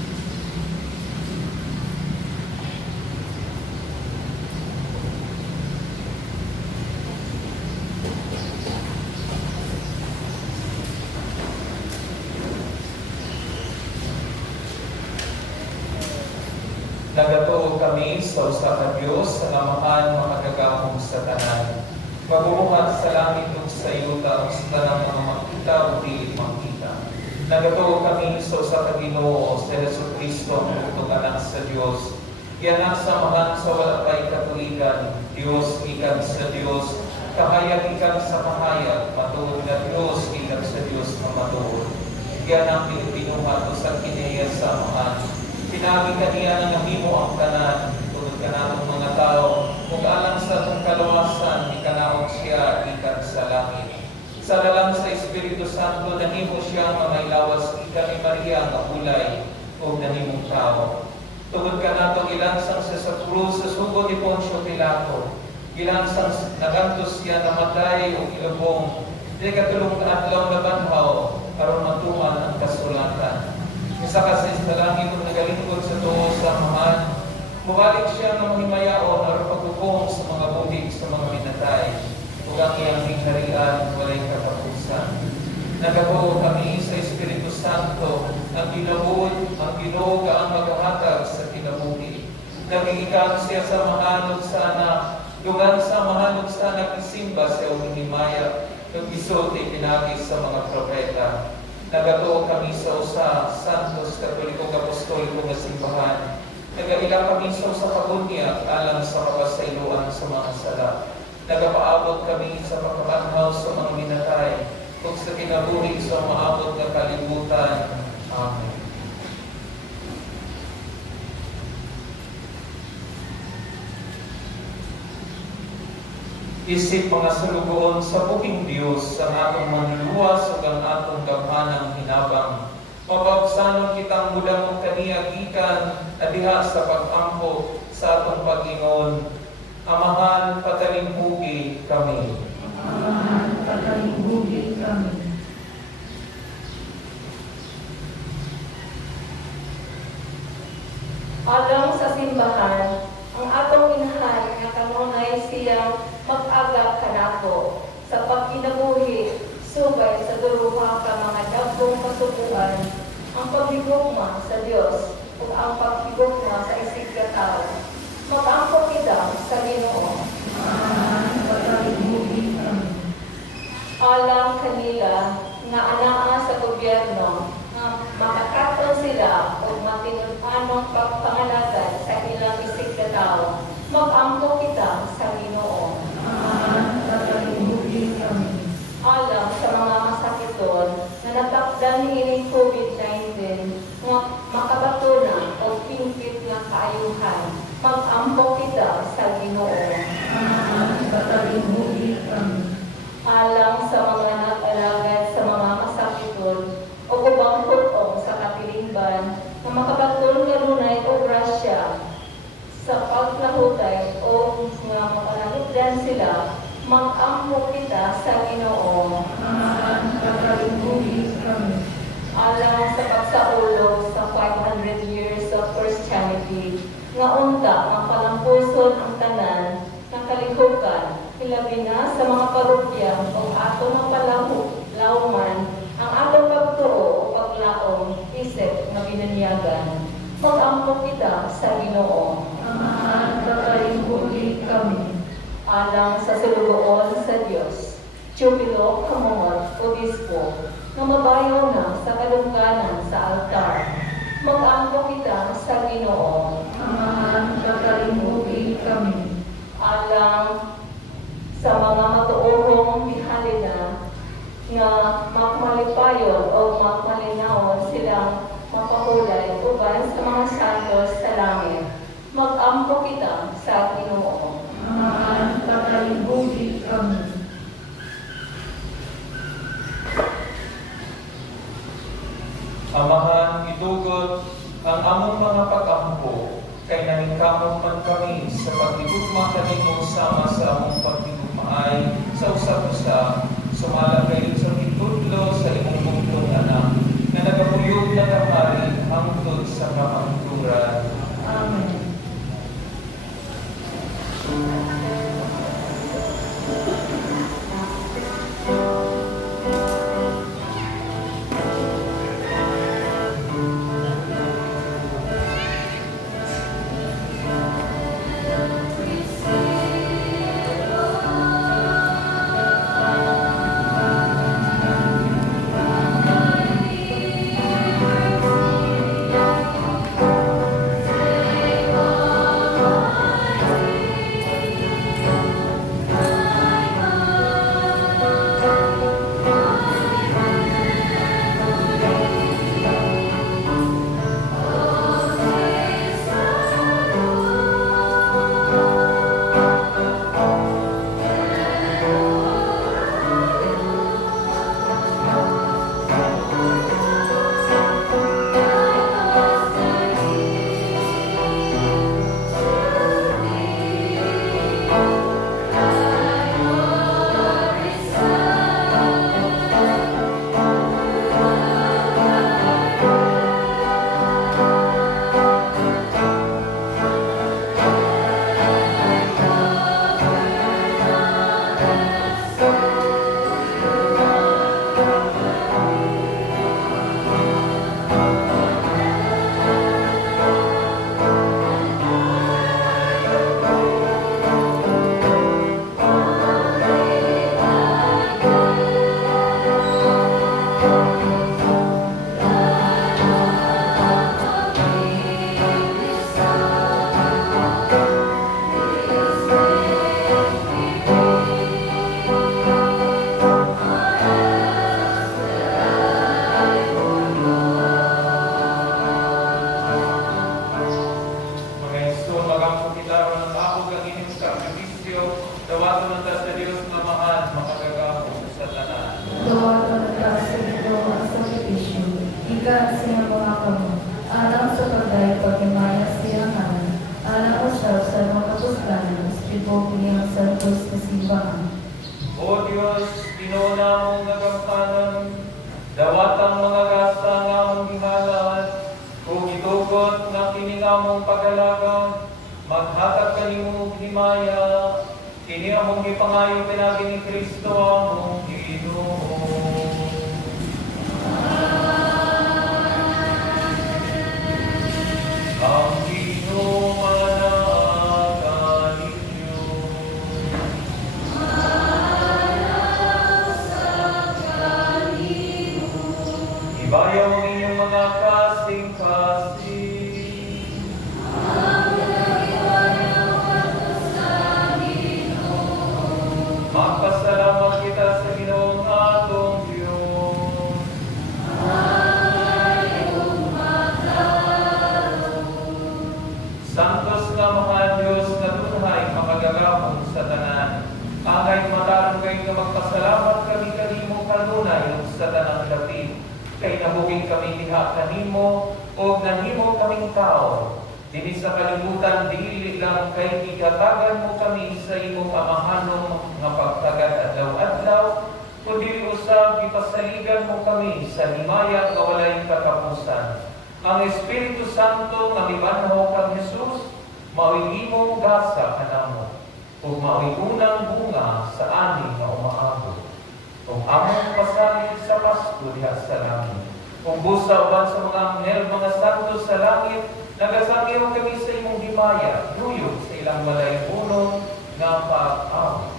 Nagatuo kami sa usa ka Dios sa namahan makagagahom sa tanan. Magbubuhat sa langit ug sa yuta ug sa tanang mga makita ug dili makita. Nagatuo kami sa usa ka Ginoo sa Jesucristo ang utong anak sa Dios. Gianak sa mahan sa wala pay katuigan, Dios ikan sa Dios, kahayag ikan sa kahayag, matuod na Dios ikan sa Dios na matuod. Gianak pinuhat sa kineya sa mahan. Pinagi kaniya ng nahimo ang tanan, tulad ka ng mga tao, kung alang sa itong kalawasan, ikanaog siya, ikan sa langit. Sa lalang sa Espiritu Santo, nahimo siya mga ilawas, ikan ni Maria ang ulay, o nahimong tao. Tulad ka na itong ilansang sa krus, sa sugo ni Poncio Pilato, ilansang nagantos siya namatay o ilubong, di katulong ka atlaw na banhaw, karon matuman ang kasulatan. Isa kasi sa langit kung nagalingkod sa tuo sa mahan, mubalik siya ng himayaon o pagkukong sa mga buhig sa mga minatay. Ug ang iyang hingharian walay katapusan. Nagatuo kami sa Espiritu Santo, ang ginabuod, ang Ginoo ang maghahatag sa kinabuhi. Nagigikan siya sa mahanod sana, lugan sa mahanod sana kisimba sa umihimaya, nag-isulti pinagis sa mga propeta. Nagatuo kami sa usa, Santos Katolikong Apostolikong nga simbahan. Nagaila kami sa usa ka bunyag alang sa kapasayloan sa mga sala. Nagapaabot kami sa pagkabanhaw sa mga minatay, kung sa kinabuhi sa maabot na kalibutan. Amen. Isip mga salugoon sa buking Diyos sa atong manluluwas ug ang atong gamhanang hinabang. Mapabsanon kitang mudamong kaniya gikan adiha sa pag-ampo sa atong Pag-ingon. Amahan, patalimbugi kami. Amahan, patalimbugi kami. Alang sa simbahan, ang atong inahan nga kanunay siyang mag-agap kanato sa pagkinabuhi, subay sa duruha ka mga dagbong kasubuan, ang paghigugma sa Dios ug ang paghigugma sa isig ka tao. Mag-ampo kita sa Ginoo. Amahan, Mag-ampo kita sa Ginoo. Amahan, pagkalingkuhi kami. Alang sa pagsaulo sa 500 years of Christianity, nga unta ang palampuson ang tanan ng kalikukan, hilabi na sa mga parokya o ato ng palauman ang atong pagtuo o paglaom isip na binanyagan. Mag-ampo kita sa Ginoo. Amahan, pagkalingkuhi kami. Alang sa silugoon sa Dios, Jubilo Kamot, Obispo, nga mabayaw na sa kalungganan sa altar. Mag-ampo kita sa Ginoo. Amahan, pagkalingkuhi kami. Alang sa mga matuorong bihalina nga makmalipayon o makmalinawon silang mapahulay uban sa mga santos sa langit. Mag-ampo kita sa Ginoo. Amahan, pagkalingkuhi kami. Amahan, idugot ang among mga pag-ampo, kay naningkamot man kami sa pagtigugma kanimo sama sa among pagtigugmaay sa usap-usap, sumala kayo sa pitudlo sa imong bugtong anak, na nagapuyog na kamari hangtod sa kamangturan. Amen. O Diyos, Ginoo namong nagamkanan, dawatang mga gasta nga among gihalan, kung itugot nga kini nga among pag-alaga, maghatag kanimo himaya, kini among gipangayo pinagi ni Kristo among Ginoo. Ang Ginoo managan ninyo. Ibayaw ang inyong mga kasing-kasing. Magpasalamat kita sa Ginoong atong Diyos. Santos nga mahal Diyos na tunay makagagahong sa tanan. Angay matarong kayo nga magpasalamat kami kanimo kanunay sa tanang lapit. Kay nabuging kami diha kanimo o nanimo kaming tao. Dili sa kalibutan, dili lang kay igatagan mo kami sa imong amahanom nga pagpatigan mo kami sa himaya nga walay katapusan. Ang Espiritu Santo nga mibanhaw kang Jesus, mao'y imong gasa kanamo, ug mao'y unang bunga sa ani nga umaabot. Ug among pasalig sa Pasko diha sa langit. Ug busa uban sa mga anghel, mga santo sa langit, nagasangyo kami sa imong himaya, luyog sa ilang walay puno nga pag-awit.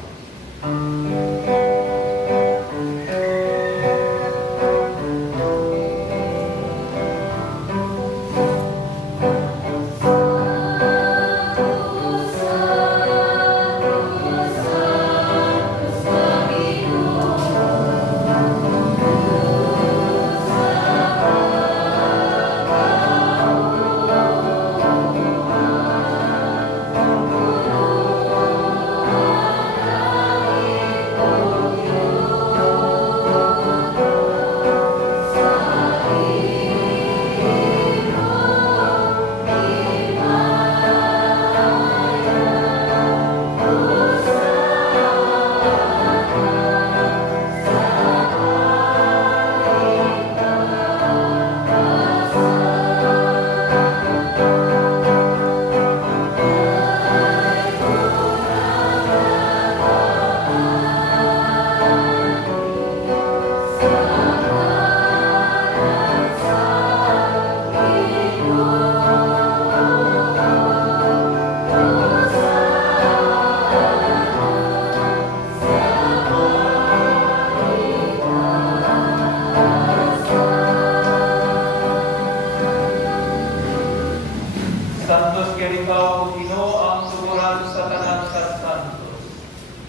Santos Gericao, Ginoo ang tuguran sa tanan sa santos.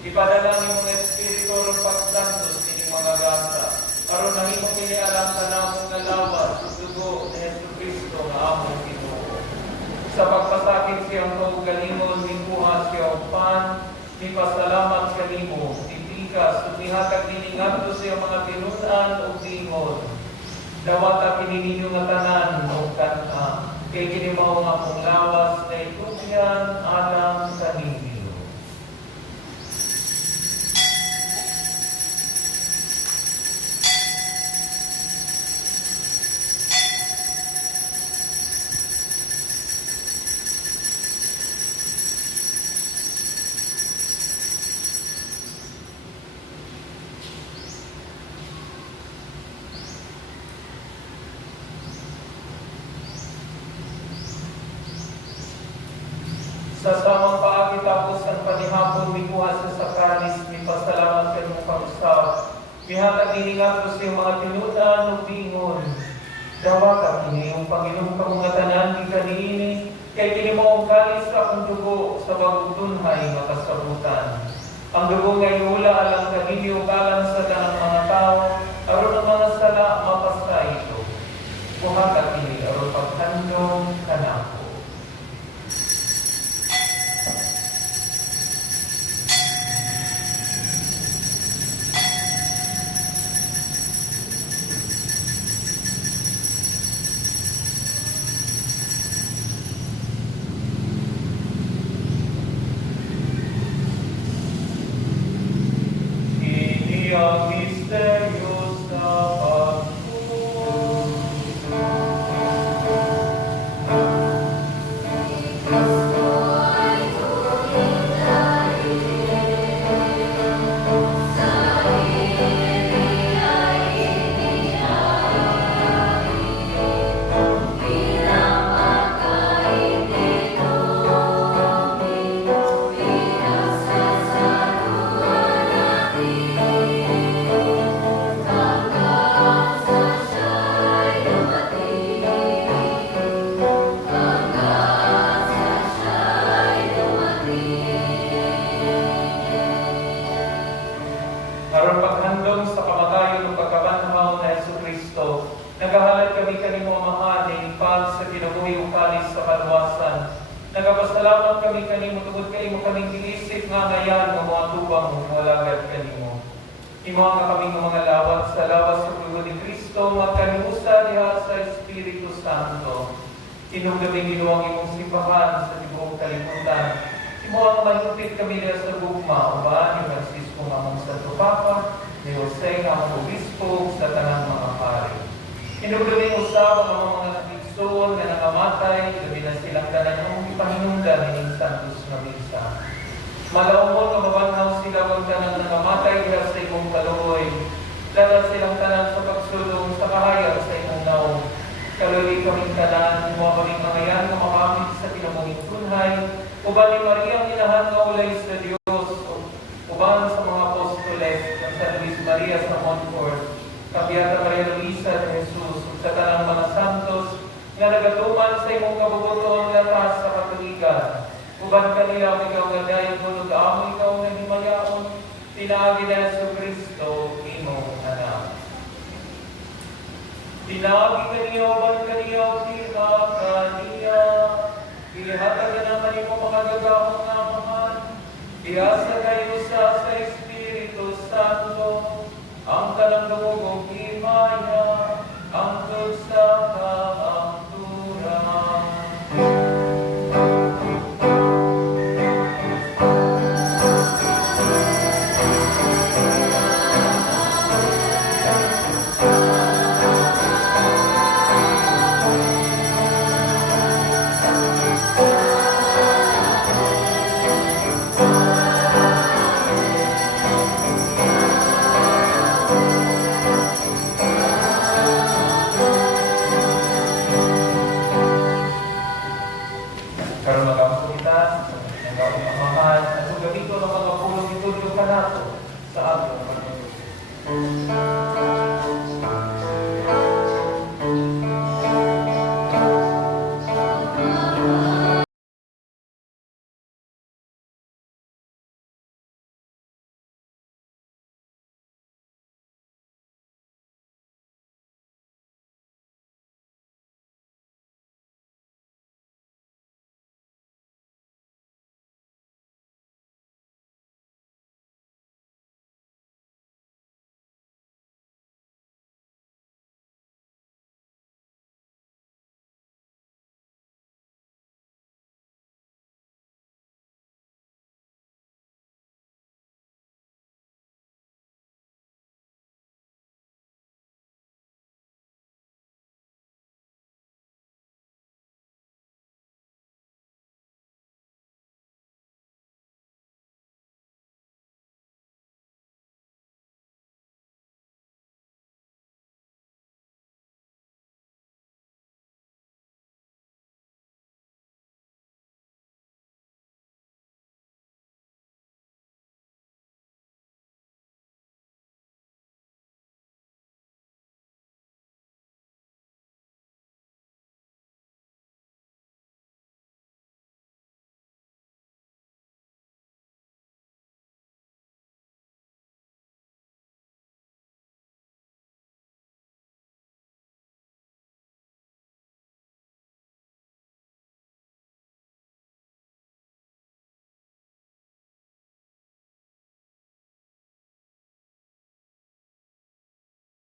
Ipadala ni mong Espiritu ron pagsantos ining mga gasa, aron nahimo kini alam sa namong nalawas sa dugo ni Jesucristo nga among Ginoo. Sa pagpasakit siyang kaugalingon, nibuhat siya og pan, nipasalamat kanimo, tipikas, ug nihatag din ngadto siya mga tinud-an ug tingod. Dawata kini ninyo nga tanan ug kanta. Kay kini mao nga akong lawas na itugyan alang kaninyo. Sa samang paagi tapos ang panihapon mikuha sa sakaris, mipasalamat sa imong kausap. Mihatag diningat ko sa mga tinudan o bingon. Dawata kini yung Panginoong kamungatanan di kaniini, kay kini mo ang kalis sa akong dugo sa bagong tunhay makasabutan. Ang dugo nga iula alang kaninyo kalan sa tanang mga tao, aron ang mga sala mapasa ito. Kuhatag kini aron paghandong kanako. Ang misteryo sa aron paghandom sa kamatayon ug pagkabanhaw na Jesucristo, nagahalad kami kanimo Amahan pag sa kinabuhi ug kalis sa kaluwasan. Nagapasalamat kami kanimo tungod kay imo kaming giisip nga ngayan nga mga tubang mo walagad kanimo. Imo nga kaming mga lawat sa lawas sa dugo ni Kristo nga kanimusta diha sa Espiritu Santo. Inong gabi ginuwang imong simbahan sa tibuok kalibutan. Imo ang malupit kami diha sa gugma, uban ni Francisco nga mong Santo Papa, ni Jose nga mong obispo sa tanang Hinugdumi usab ang mga nagigsoon nga nakamatay, gabi na silang tanan ng ipahinungdan ng Santos na Misa. Malaumon nga mabanhaw sila ang tanan nakamatay diha sa imong kaluoy. Dapat silang tanan sa pagsulong sa kahayag sa imong naong. Kaluoy kaming tanan, mga kaming mangayan nga makamit sa pinamunging tunhay, uban ni Maria ang inahan nga ulay sa Dios, uban sa mga apostoles, ng San Luis Maria sa Montfort, Kapiata Maria Luisa de Jesus, sa tanang mga santos, nga nagatuman sa imong kabubuton latas sa Katolikan. Uban kanila ang ikaw nga dayon hulog amo ikaw nga himayaon, tinaagi na Yesu Kristo, imong anak. Tinaagi kaniya, uban kaniya, tiha kaniya, ihatag na naman imong makagagahong nga mahal, iasa kayo sa Espiritu Santo, ang tanang lumugong himaya, ang sa kaangturan. Karon magamit kita ng mahal at sugamito ng mga pulong itulog ka nato sa atong Panginoon.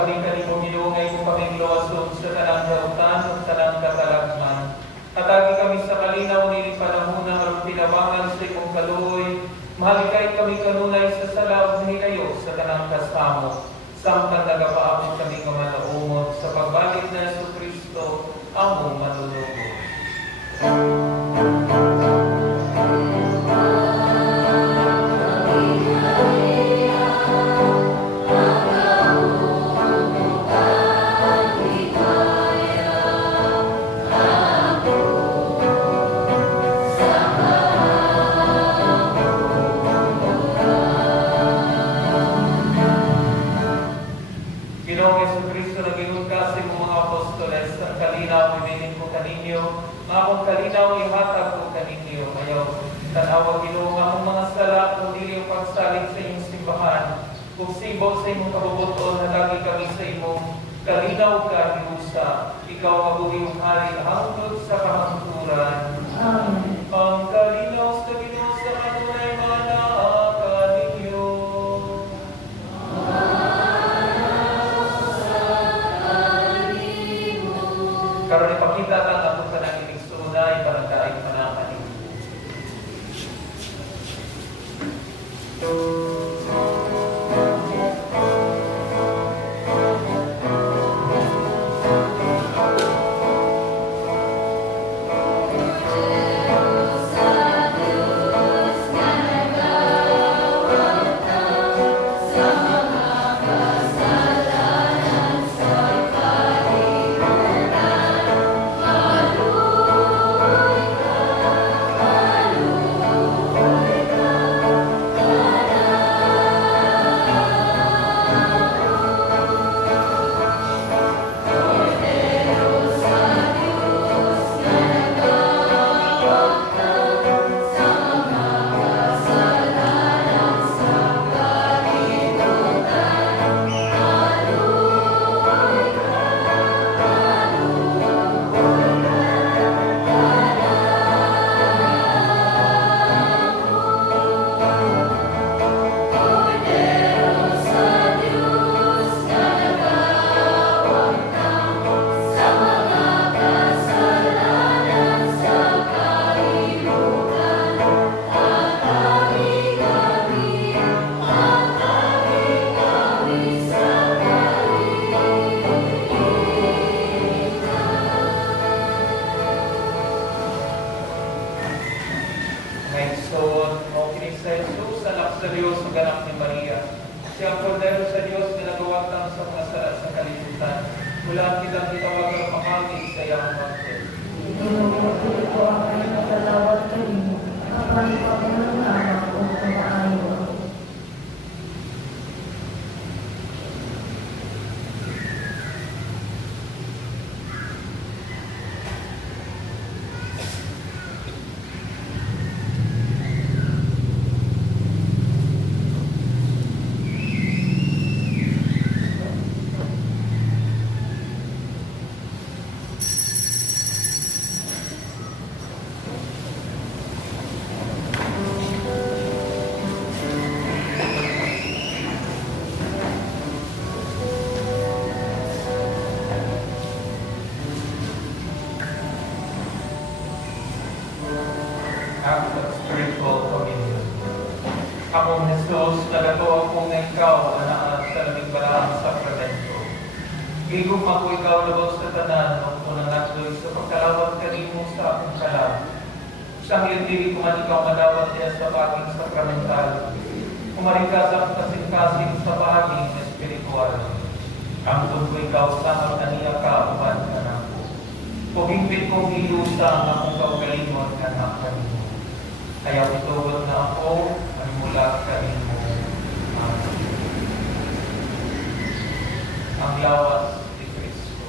Kaming kalimong hilungay kung kaming luwasong sa tanang dautan at tanang katalagman. Atagi kami sa kalinaw ni panahon na harong tinabangan sa imong kaluoy. Mahalikay kami kanunay sa salaw na hilayo sa tanang kasamo. Samtang nagapaabot kami kamalaumot sa pagbalik na Yesu Kristo, among manlulugo. Ginoong Yesu Kristo na ginugkas sa imong mga apostoles, ang kalinaw ibinin ko kaninyo, nga akong kalinaw ihatag ko kaninyo. Ayaw, tanawa Ginoo nga among mga sala, kung dili ang pagsalig sa inyong simbahan, kung sibo sa imong kabubuton, halagi kami sa imong kalinaw kahiusa. Ikaw mabuhing hari hangtod sa kahangturan. Amen. Ang kalinaw sa Ginoo sa kanunay mana kaninyo. Karon ipakita lang ato sa nakinig sunay para kain panakanin. Siya ang kordero sa Diyos na nagawatang sa mga sala sa kalibutan. Mula kitang kitawag ang pamamig sa iyang pangkil. Inuwi ko ang ay nagalawat kanino, ang panipagulang anak o kumaayo. Act of spiritual communion. Akong Jesus, nagatuwa kong na ikaw, anak sa labing barahang sakramento. Gigong ako ikaw labaw sa tanan, nung unang natloy sa pagkalawag kanimo sa akong kalam. Siyang yun kuman ikaw madawat niya sa paging sakramental. Kumarikas ang kasing-kasing sa paging espiritual. Ang tungko ikaw sa niya ka, uman ka na ko. Pagigpit kong ilusang akong kaugalingon ka na kanimo. Kaya itugot na ako ang mula kanimo. Ang lawas ni Kristo.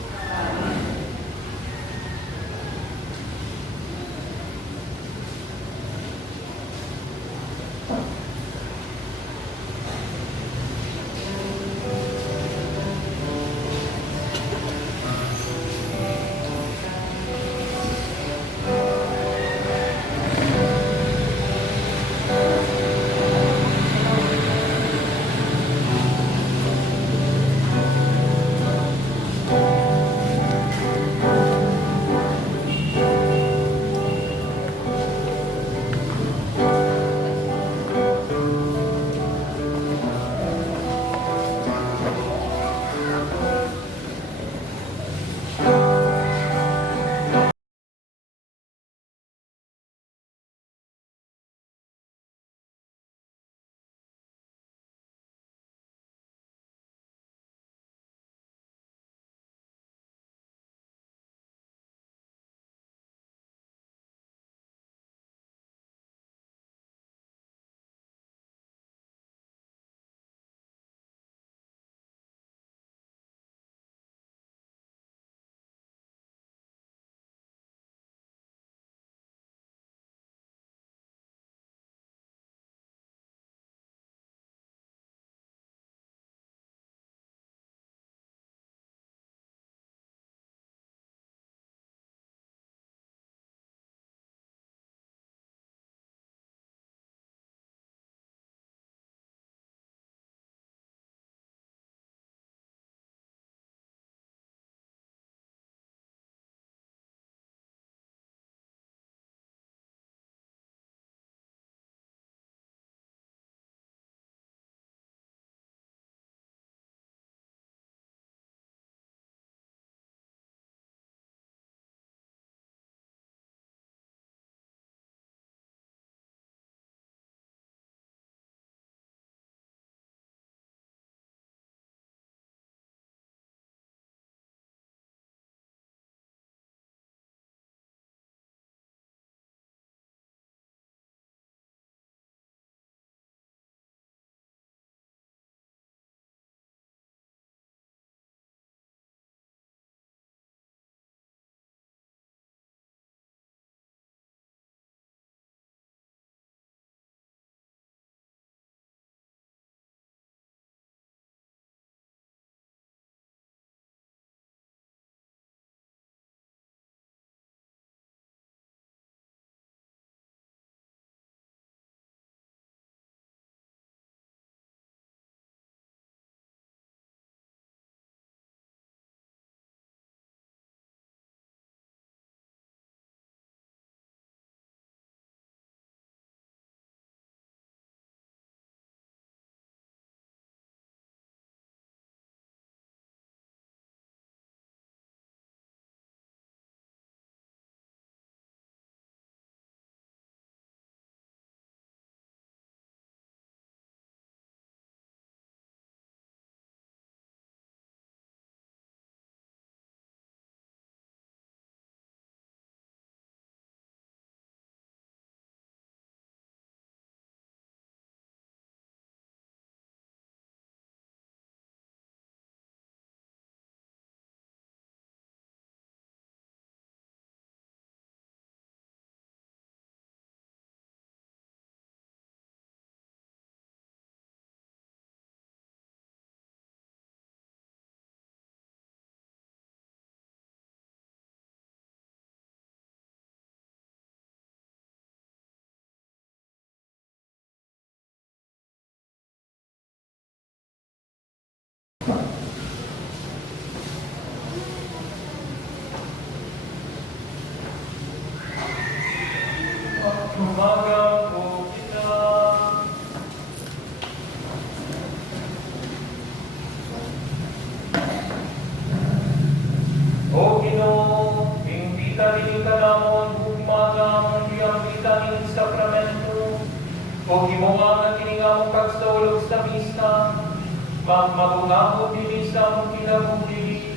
Magungamo din sa mong kinabuli,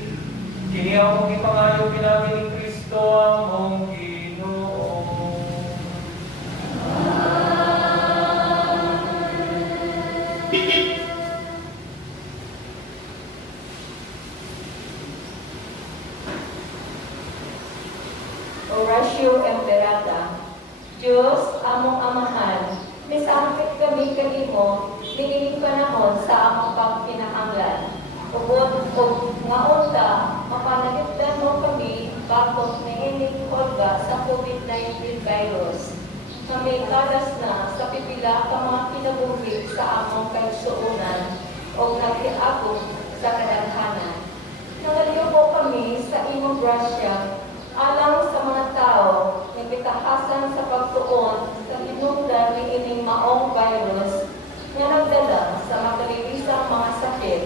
kini among ipangayo pinagi ni Kristo among Ginoo. Oratio Emperata. Diyos, among amahan, misangkit kami kanimo, niining panahon sa among pagkinahanglan. Ubod o nga unta, mapanagitdan mo kami bakot niining kolga sa COVID-19 virus. Kami kalas na sa pipila ka mga kinabuhi sa among kaigsuonan o nagkiagong sa kadaghanan. Nangaliw po kami sa imong grasya alang sa mga tao na pitahasan sa pagtuon sa hinungdan ni ining maong virus nga nagdala sa makaliwisang mga sakit,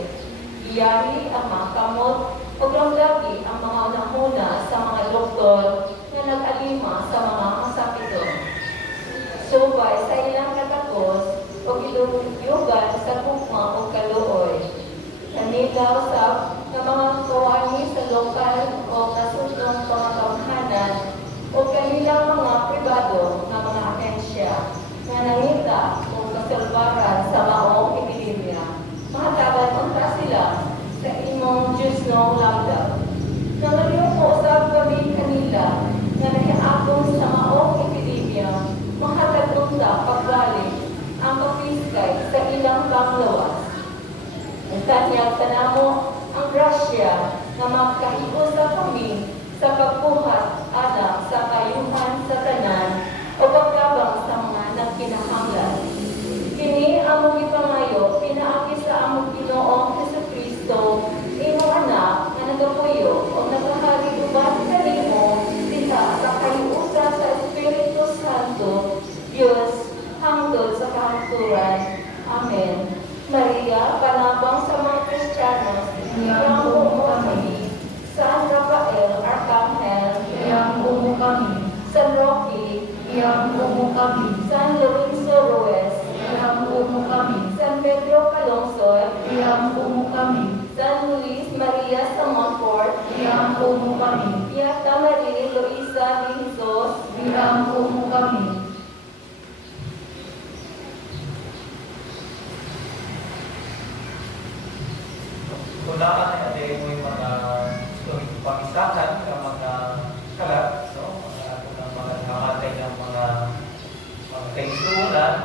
iyari ang mga kamot o lagi ang mga unahuna sa mga doktor na nag-alima sa mga masakiton. Subay sa ilang katakos o iduyugan sa tukma o kaluoy. Nanilaw sa mga kawani sa lokal o kasundong pangatawanan o kanilang mga pribado na mga ahensya na nangita o kasalbaran sa maong epidemya. Mahatagan unta sila sa imong Diyos noong lagda. Nangaliw po sa kami kanila na nakiagong sa maong epidemya, mahatag unta pagbalik ang kapiskay sa ilang panglawas. Kanyang tanamo ang grasya na magkahibo sa kami sa pagbuhat anak sa kayuhan sa tanan o pagkabang sa mga nagkinahanglan. Kini among ipangayo, pinaagi sa among Ginoong Jesucristo, imong anak na nagapuyo o nagahari uban kanimo diha sa kayusa sa Espiritu Santo, Diyos, hangtod sa kahangturan. Amen. Maria, panabang sa mga Kristiyanos, iyang bumo kami. San Rafael, Arcangel, iyang bumo kami. San Roque, iyang bumo kami. San Lorenzo Ruiz, iyang bumo kami. San Pedro Calungsod, iyang bumo kami. San Luis Maria sa Montfort, iyang bumo kami. Beata Maria Luisa de Jesus, iyang bumo kami. Kunaan ay aday mo yung mga pamisahan ng mga kalat, no? Mga namatay ng mga kaisunan,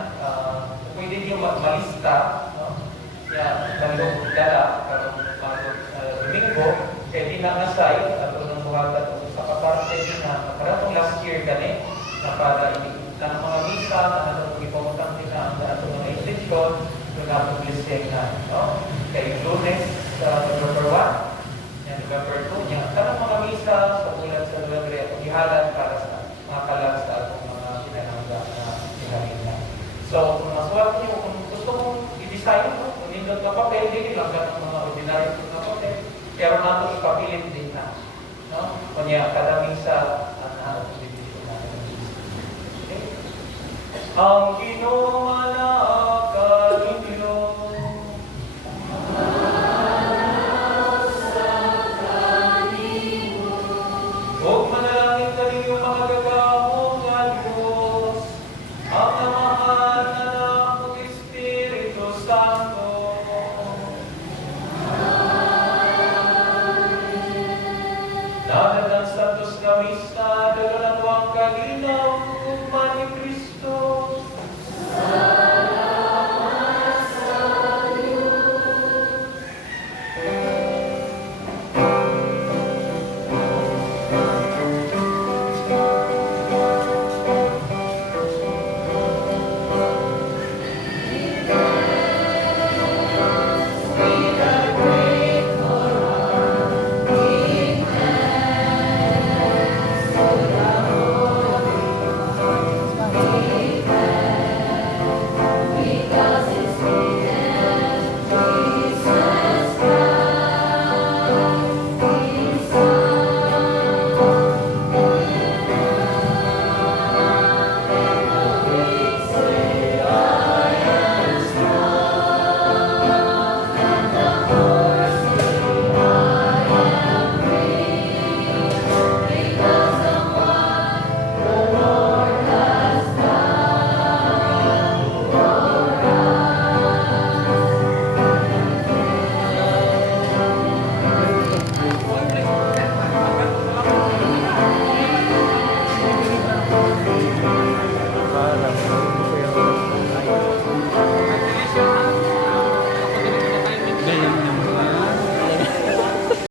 pwede niyo malista, no? Kaya nalong dala, karong Domingo, kaya di na nasay, at unang buhagat sa kaparte din na karatong last year gani, na para inikita ng mga misa, na natong ipamutang din na ang mga intensyon, yung natong blessing na, no? Kaya Lunes, sa November 1, yan November 2, yan. Tanong mga misa sa bulan sa November, ihalan para sa mga kalag sa atong mga pinanangga na ihalin na. So, kung masuwat niyo, kung gusto mong i-design mo, kung nindot na papel, hindi lang ganang mga ordinary na papel, pero nato ipapilit din na. No? Kanya, kada misa, ang division natin. Okay?